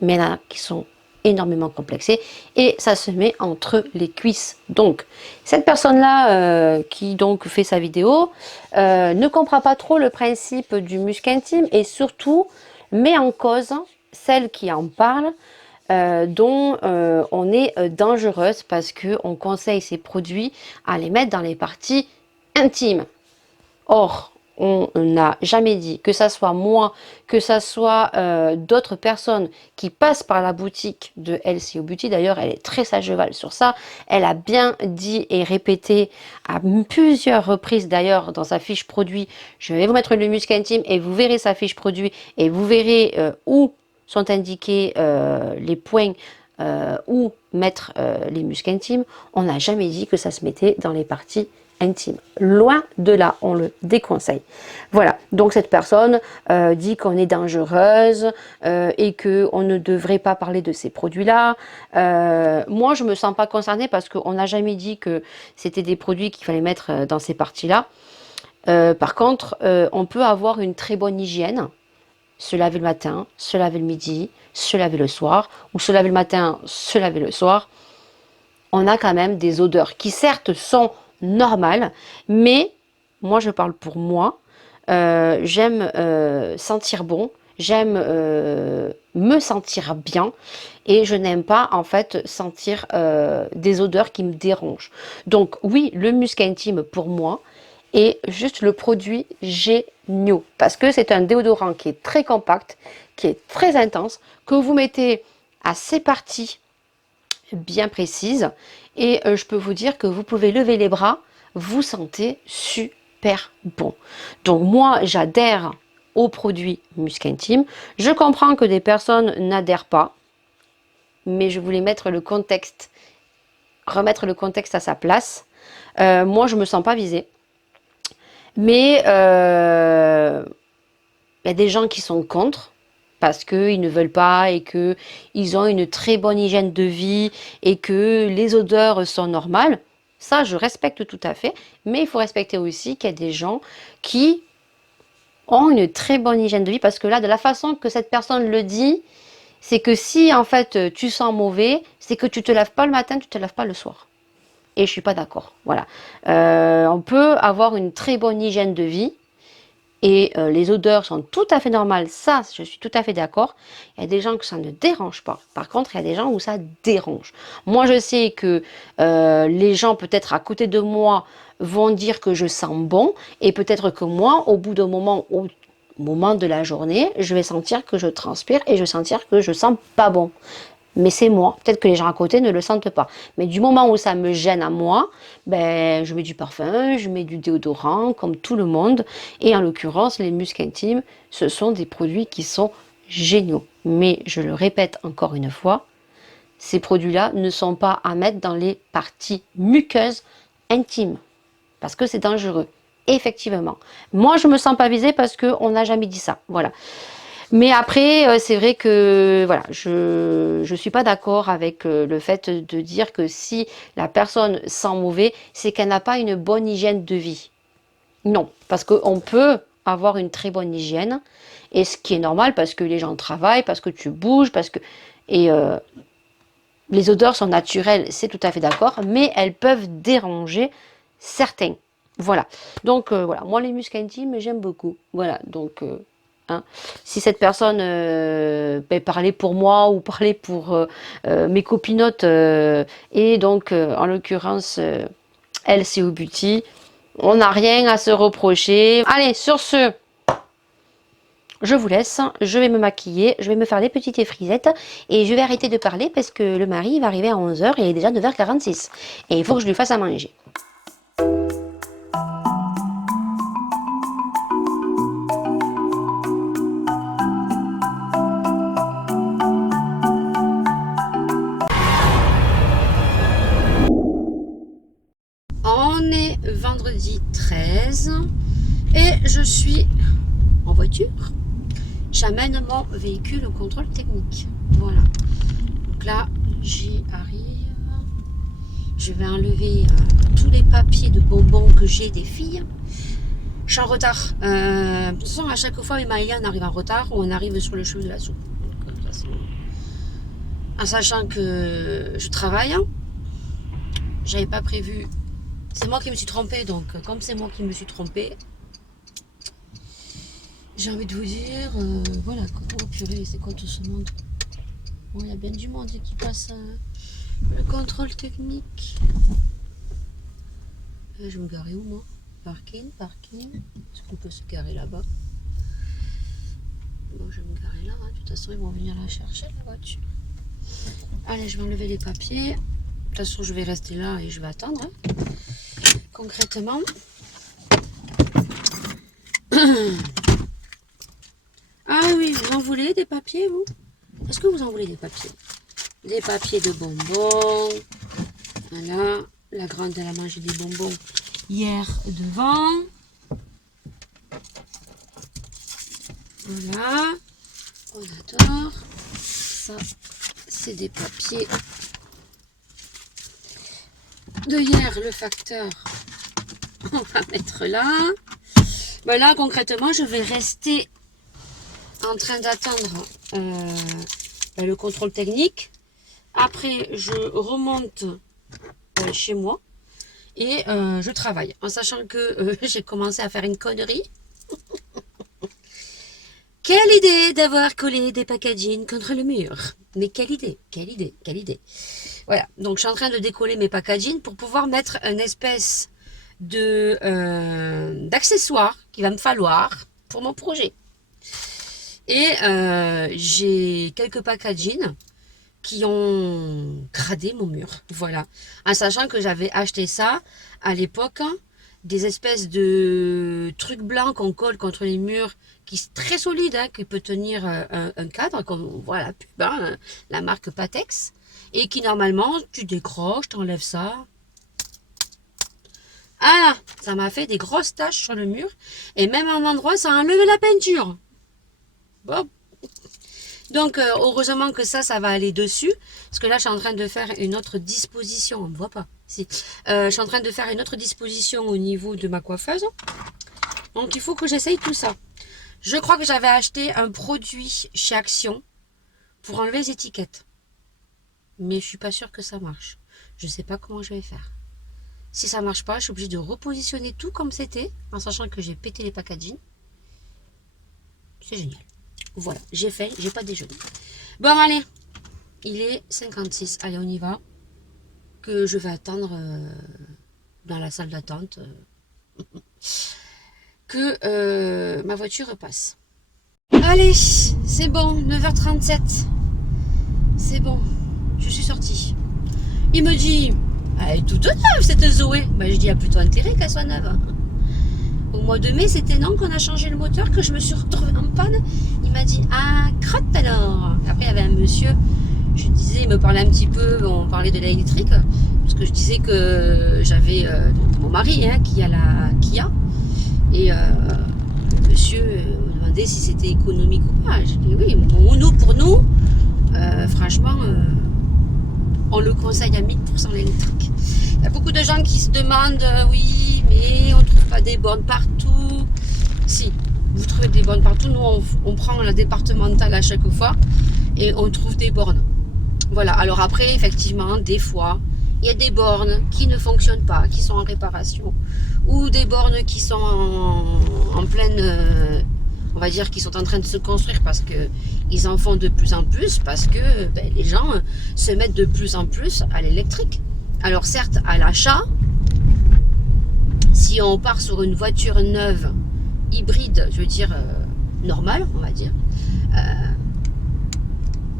mais il y en a qui sont énormément complexés et ça se met entre les cuisses. Donc cette personne-là qui donc fait sa vidéo ne comprend pas trop le principe du muscle intime et surtout met en cause celle qui en parle dont on est dangereuse parce qu'on conseille ces produits à les mettre dans les parties intimes. Or, on n'a jamais dit, que ça soit moi, que ça soit d'autres personnes qui passent par la boutique de LCO Beauty. D'ailleurs, elle est très à cheval sur ça. Elle a bien dit et répété à plusieurs reprises d'ailleurs dans sa fiche produit. Je vais vous mettre le muscle intime et vous verrez sa fiche produit et vous verrez où sont indiqués les points où mettre les muscles intimes. On n'a jamais dit que ça se mettait dans les parties intimes. Loin de là, on le déconseille. Voilà, donc cette personne dit qu'on est dangereuse et qu'on ne devrait pas parler de ces produits-là. Moi, je ne me sens pas concernée parce qu'on n'a jamais dit que c'était des produits qu'il fallait mettre dans ces parties-là. Par contre, on peut avoir une très bonne hygiène. Se laver le matin, se laver le midi, se laver le soir, ou se laver le matin, se laver le soir. On a quand même des odeurs qui certes sont normales, mais moi je parle pour moi, j'aime sentir bon, j'aime me sentir bien et je n'aime pas en fait sentir des odeurs qui me dérangent. Donc oui, le muscle intime pour moi est juste le produit génial parce que c'est un déodorant qui est très compact, qui est très intense, que vous mettez à ces parties bien précises et je peux vous dire que vous pouvez lever les bras, vous sentez super bon. Donc moi j'adhère aux produits muscle intime. Je comprends que des personnes n'adhèrent pas, mais je voulais mettre le contexte, remettre le contexte à sa place. Moi je me sens pas visée. Mais il y a des gens qui sont contre parce qu'ils ne veulent pas et qu'ils ont une très bonne hygiène de vie et que les odeurs sont normales. Ça, je respecte tout à fait. Mais il faut respecter aussi qu'il y a des gens qui ont une très bonne hygiène de vie, parce que là, de la façon que cette personne le dit, c'est que si en fait tu sens mauvais, c'est que tu te laves pas le matin, tu te laves pas le soir. Et je suis pas d'accord. Voilà. On peut avoir une très bonne hygiène de vie et les odeurs sont tout à fait normales. Ça, je suis tout à fait d'accord. Il y a des gens que ça ne dérange pas. Par contre, il y a des gens où ça dérange. Moi, je sais que les gens peut-être à côté de moi vont dire que je sens bon, et peut-être que moi, au bout d'un moment, au moment de la journée, je vais sentir que je transpire et je vais sentir que je sens pas bon. Mais c'est moi. Peut-être que les gens à côté ne le sentent pas. Mais du moment où ça me gêne à moi, ben, je mets du parfum, je mets du déodorant, comme tout le monde. Et en l'occurrence, les muscs intimes, ce sont des produits qui sont géniaux. Mais je le répète encore une fois, ces produits-là ne sont pas à mettre dans les parties muqueuses intimes. Parce que c'est dangereux. Effectivement. Moi, je me sens pas visée parce qu'on n'a jamais dit ça. Voilà. Mais après, c'est vrai que voilà, je suis pas d'accord avec le fait de dire que si la personne sent mauvais, c'est qu'elle n'a pas une bonne hygiène de vie. Non, parce qu'on peut avoir une très bonne hygiène, et ce qui est normal parce que les gens travaillent, parce que tu bouges, parce que et les odeurs sont naturelles, c'est tout à fait d'accord, mais elles peuvent déranger certains. Voilà. Donc voilà, moi les muscles intimes, j'aime beaucoup. Voilà, donc hein. Si cette personne parlait pour moi ou parlait pour mes copinotes, et donc en l'occurrence LCO Beauty, on n'a rien à se reprocher. Allez, sur ce, je vous laisse, je vais me maquiller, je vais me faire des petites frisettes et je vais arrêter de parler parce que le mari va arriver à 11h et il est déjà 9h46 et il faut que je lui fasse à manger. On est vendredi 13 et je suis en voiture. J'amène mon véhicule au contrôle technique. Voilà. Donc là, j'y arrive. Je vais enlever tous les papiers de bonbons que j'ai des filles. Je suis en retard. De toute façon, à chaque fois, Maïlia, on arrive en retard ou on arrive sur le chemin de la soupe. Donc, de toute façon, en sachant que je travaille, j'avais pas prévu. C'est moi qui me suis trompée, donc comme c'est moi qui me suis trompée, j'ai envie de vous dire, voilà, oh purée, c'est quoi tout ce monde? Bon, il y a bien du monde qui passe le contrôle technique. Je vais me garer où, moi? Parking. Est-ce qu'on peut se garer là-bas? Bon, je vais me garer là, hein. De toute façon, ils vont venir la chercher, la voiture. Allez, je vais enlever les papiers. De toute façon, je vais rester là et je vais attendre, hein. Concrètement. Ah oui, vous en voulez des papiers, vous? Est-ce que vous en voulez des papiers? Des papiers de bonbons. Voilà. La grande, elle a mangé des bonbons hier devant. Voilà. On adore. Ça, c'est des papiers de hier, le facteur. On va mettre là. Voilà, concrètement, je vais rester en train d'attendre le contrôle technique. Après, je remonte chez moi et je travaille. En sachant que j'ai commencé à faire une connerie. Quelle idée d'avoir collé des packaging contre le mur. Mais quelle idée. Voilà, donc je suis en train de décoller mes packaging pour pouvoir mettre une espèce de d'accessoire qu'il va me falloir pour mon projet. Et j'ai quelques packaging qui ont gradé mon mur. Voilà. En sachant que j'avais acheté ça à l'époque, des espèces de trucs blancs qu'on colle contre les murs, qui est très solide, hein, qui peut tenir un cadre, comme voilà, pub, hein, la marque Patex, et qui normalement, tu décroches, tu enlèves ça. Ah, ça m'a fait des grosses taches sur le mur, et même à un endroit, ça a enlevé la peinture. Bon. Donc, heureusement que ça va aller dessus. Parce que là, je suis en train de faire une autre disposition. On ne me voit pas. Si. Je suis en train de faire une autre disposition au niveau de ma coiffeuse. Donc, il faut que j'essaye tout ça. Je crois que j'avais acheté un produit chez Action pour enlever les étiquettes. Mais je suis pas sûre que ça marche. Je sais pas comment je vais faire. Si ça marche pas, je suis obligée de repositionner tout comme c'était, en sachant que j'ai pété les packaging. C'est génial. Voilà, j'ai fait, j'ai pas déjeuné. Bon, allez, il est 56. Allez, on y va. Que je vais attendre dans la salle d'attente que ma voiture passe. Allez, c'est bon, 9h37. C'est bon, je suis sortie. Il me dit, elle est toute neuve cette Zoé. Ben, je dis, il y a plutôt intérêt qu'elle soit neuve. Au mois de mai, c'était non qu'on a changé le moteur, que je me suis retrouvée en panne. Il m'a dit, ah, crotte alors. Après, il y avait un monsieur, je disais, il me parlait un petit peu, on parlait de l'électrique, parce que je disais que j'avais mon mari qui a la Kia. Et le monsieur me demandait si c'était économique ou pas. J'ai dit oui, pour nous, franchement, on le conseille à 1000% l'électrique. Il y a beaucoup de gens qui se demandent, oui, mais on ne trouve pas des bornes partout. Si, vous trouvez des bornes partout. Nous, on prend la départementale à chaque fois et on trouve des bornes. Voilà, alors après, effectivement, des fois, il y a des bornes qui ne fonctionnent pas, qui sont en réparation, ou des bornes qui sont en pleine, on va dire, qui sont en train de se construire parce que ils en font de plus en plus, parce que les gens se mettent de plus en plus à l'électrique. Alors certes, à l'achat, si on part sur une voiture neuve, hybride, je veux dire, normale, on va dire,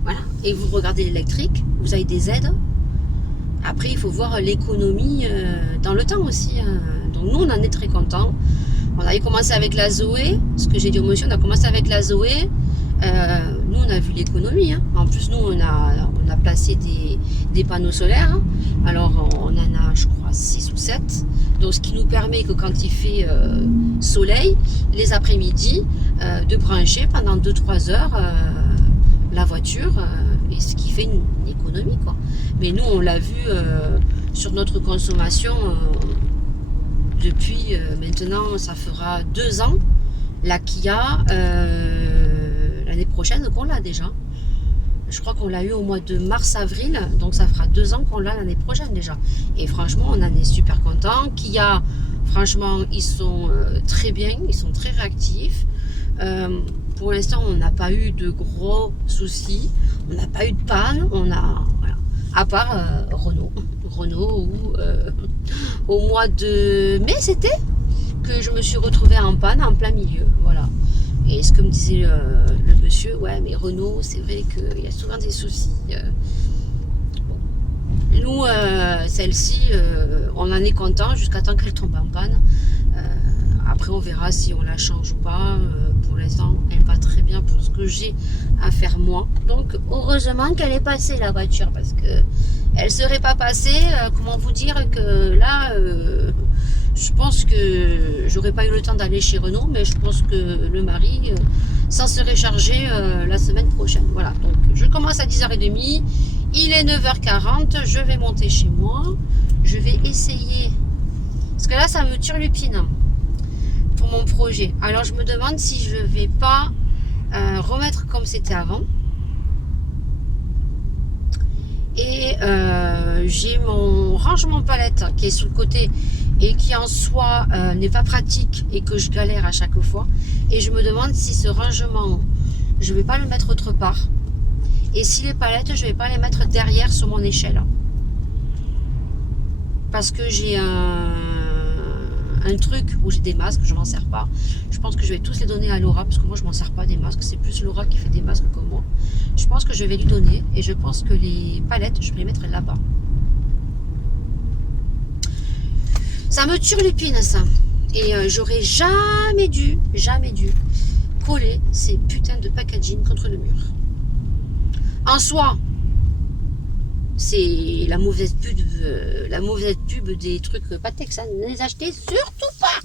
voilà, et vous regardez l'électrique, vous avez des aides. Après, il faut voir l'économie dans le temps aussi. Donc nous, on en est très contents. On avait commencé avec la Zoé. Ce que j'ai dit au monsieur, on a commencé avec la Zoé. Nous, on a vu l'économie. En plus, nous, on a placé des panneaux solaires. Alors, on en a, je crois, 6 ou 7. Donc, ce qui nous permet que quand il fait soleil, les après-midi, de brancher pendant 2-3 heures la voiture. Et ce qui fait une économie, quoi. Mais nous, on l'a vu sur notre consommation depuis maintenant, ça fera 2 ans. La Kia, l'année prochaine, qu'on l'a déjà. Je crois qu'on l'a eu au mois de mars-avril, donc ça fera 2 ans qu'on l'a l'année prochaine déjà. Et franchement, on en est super contents. Kia, franchement, ils sont très bien, ils sont très réactifs. Pour l'instant, on n'a pas eu de gros soucis, on n'a pas eu de panne, voilà. À part Renault où au mois de mai, c'était que je me suis retrouvée en panne en plein milieu, voilà. Et ce que me disait le monsieur, ouais, mais Renault, c'est vrai qu'il y a souvent des soucis. Bon. Nous, celle-ci, on en est content jusqu'à temps qu'elle tombe en panne. Après, on verra si on la change ou pas. Pour l'instant, elle va très bien pour ce que j'ai à faire moi. Donc, heureusement qu'elle est passée, la voiture, parce que elle serait pas passée. Comment vous dire que là, je pense que j'aurais pas eu le temps d'aller chez Renault, mais je pense que le mari s'en serait chargé la semaine prochaine. Voilà, donc je commence à 10h30. Il est 9h40. Je vais monter chez moi. Je vais essayer. Parce que là, ça me turlupine pour mon projet. Alors je me demande si je vais pas remettre comme c'était avant. Et j'ai mon rangement palette qui est sur le côté et qui en soi n'est pas pratique et que je galère à chaque fois. Et je me demande si ce rangement, je vais pas le mettre autre part. Et si les palettes, je vais pas les mettre derrière sur mon échelle. Parce que j'ai un truc où j'ai des masques, je m'en sers pas. Je pense que je vais tous les donner à Laura parce que moi je m'en sers pas des masques, c'est plus Laura qui fait des masques que moi. Je pense que je vais lui donner et je pense que les palettes je vais les mettre là-bas. Ça me turlupine ça. Et j'aurais jamais dû coller ces putains de packaging contre le mur. En soi, c'est la mauvaise pub des trucs Patex. Ne les achetez surtout pas.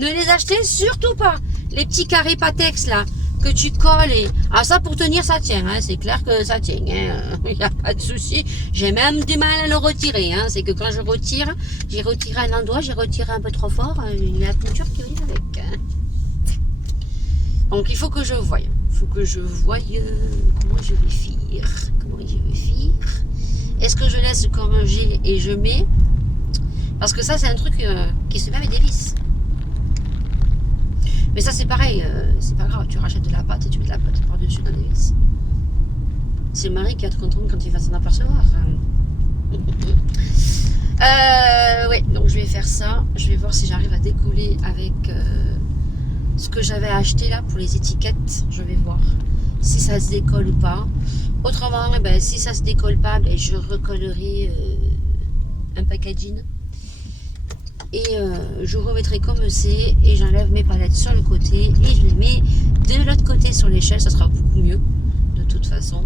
Ne les achetez surtout pas. Les petits carrés Patex là que tu colles et ça pour tenir ça tient. Hein, c'est clair que ça tient. Il n'y a pas de souci. J'ai même du mal à le retirer. Hein, c'est que quand je retire, j'ai retiré un endroit, j'ai retiré un peu trop fort. Il y a la peinture qui vient avec. Donc il faut que je voie. Il faut que je voie comment je vais faire. Comment je vais faire. Est-ce que je laisse comme j'ai et je mets? Parce que ça c'est un truc qui se fait avec des vis. Mais ça c'est pareil, c'est pas grave, tu rachètes de la pâte et tu mets de la pâte par-dessus dans les vis. C'est le mari qui va te content quand il va s'en apercevoir. Oui, donc je vais faire ça. Je vais voir si j'arrive à décoller avec ce que j'avais acheté là pour les étiquettes. Je vais voir si ça se décolle ou pas. Autrement, eh ben, si ça se décolle pas, ben, je recollerai un packaging. Et je remettrai comme c'est. Et j'enlève mes palettes sur le côté. Et je les mets de l'autre côté sur l'échelle. Ça sera beaucoup mieux de toute façon.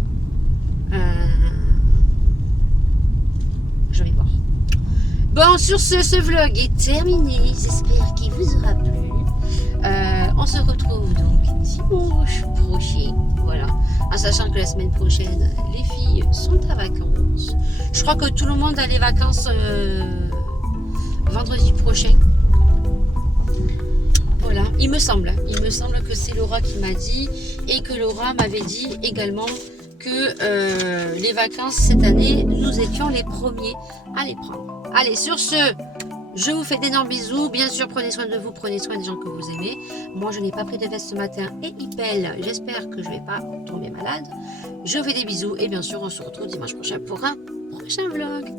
Je vais voir. Bon, sur ce vlog est terminé. J'espère qu'il vous aura plu. On se retrouve donc dimanche prochain. Voilà. En sachant que la semaine prochaine, les filles sont à vacances. Je crois que tout le monde a les vacances vendredi prochain. Voilà. Il me semble que c'est Laura qui m'a dit. Et que Laura m'avait dit également que les vacances cette année, nous étions les premiers à les prendre. Allez, sur ce, je vous fais d'énormes bisous. Bien sûr, prenez soin de vous, prenez soin des gens que vous aimez. Moi, je n'ai pas pris de veste ce matin et il pèle. J'espère que je ne vais pas tomber malade. Je vous fais des bisous et bien sûr, on se retrouve dimanche prochain pour un prochain vlog.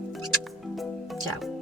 Ciao.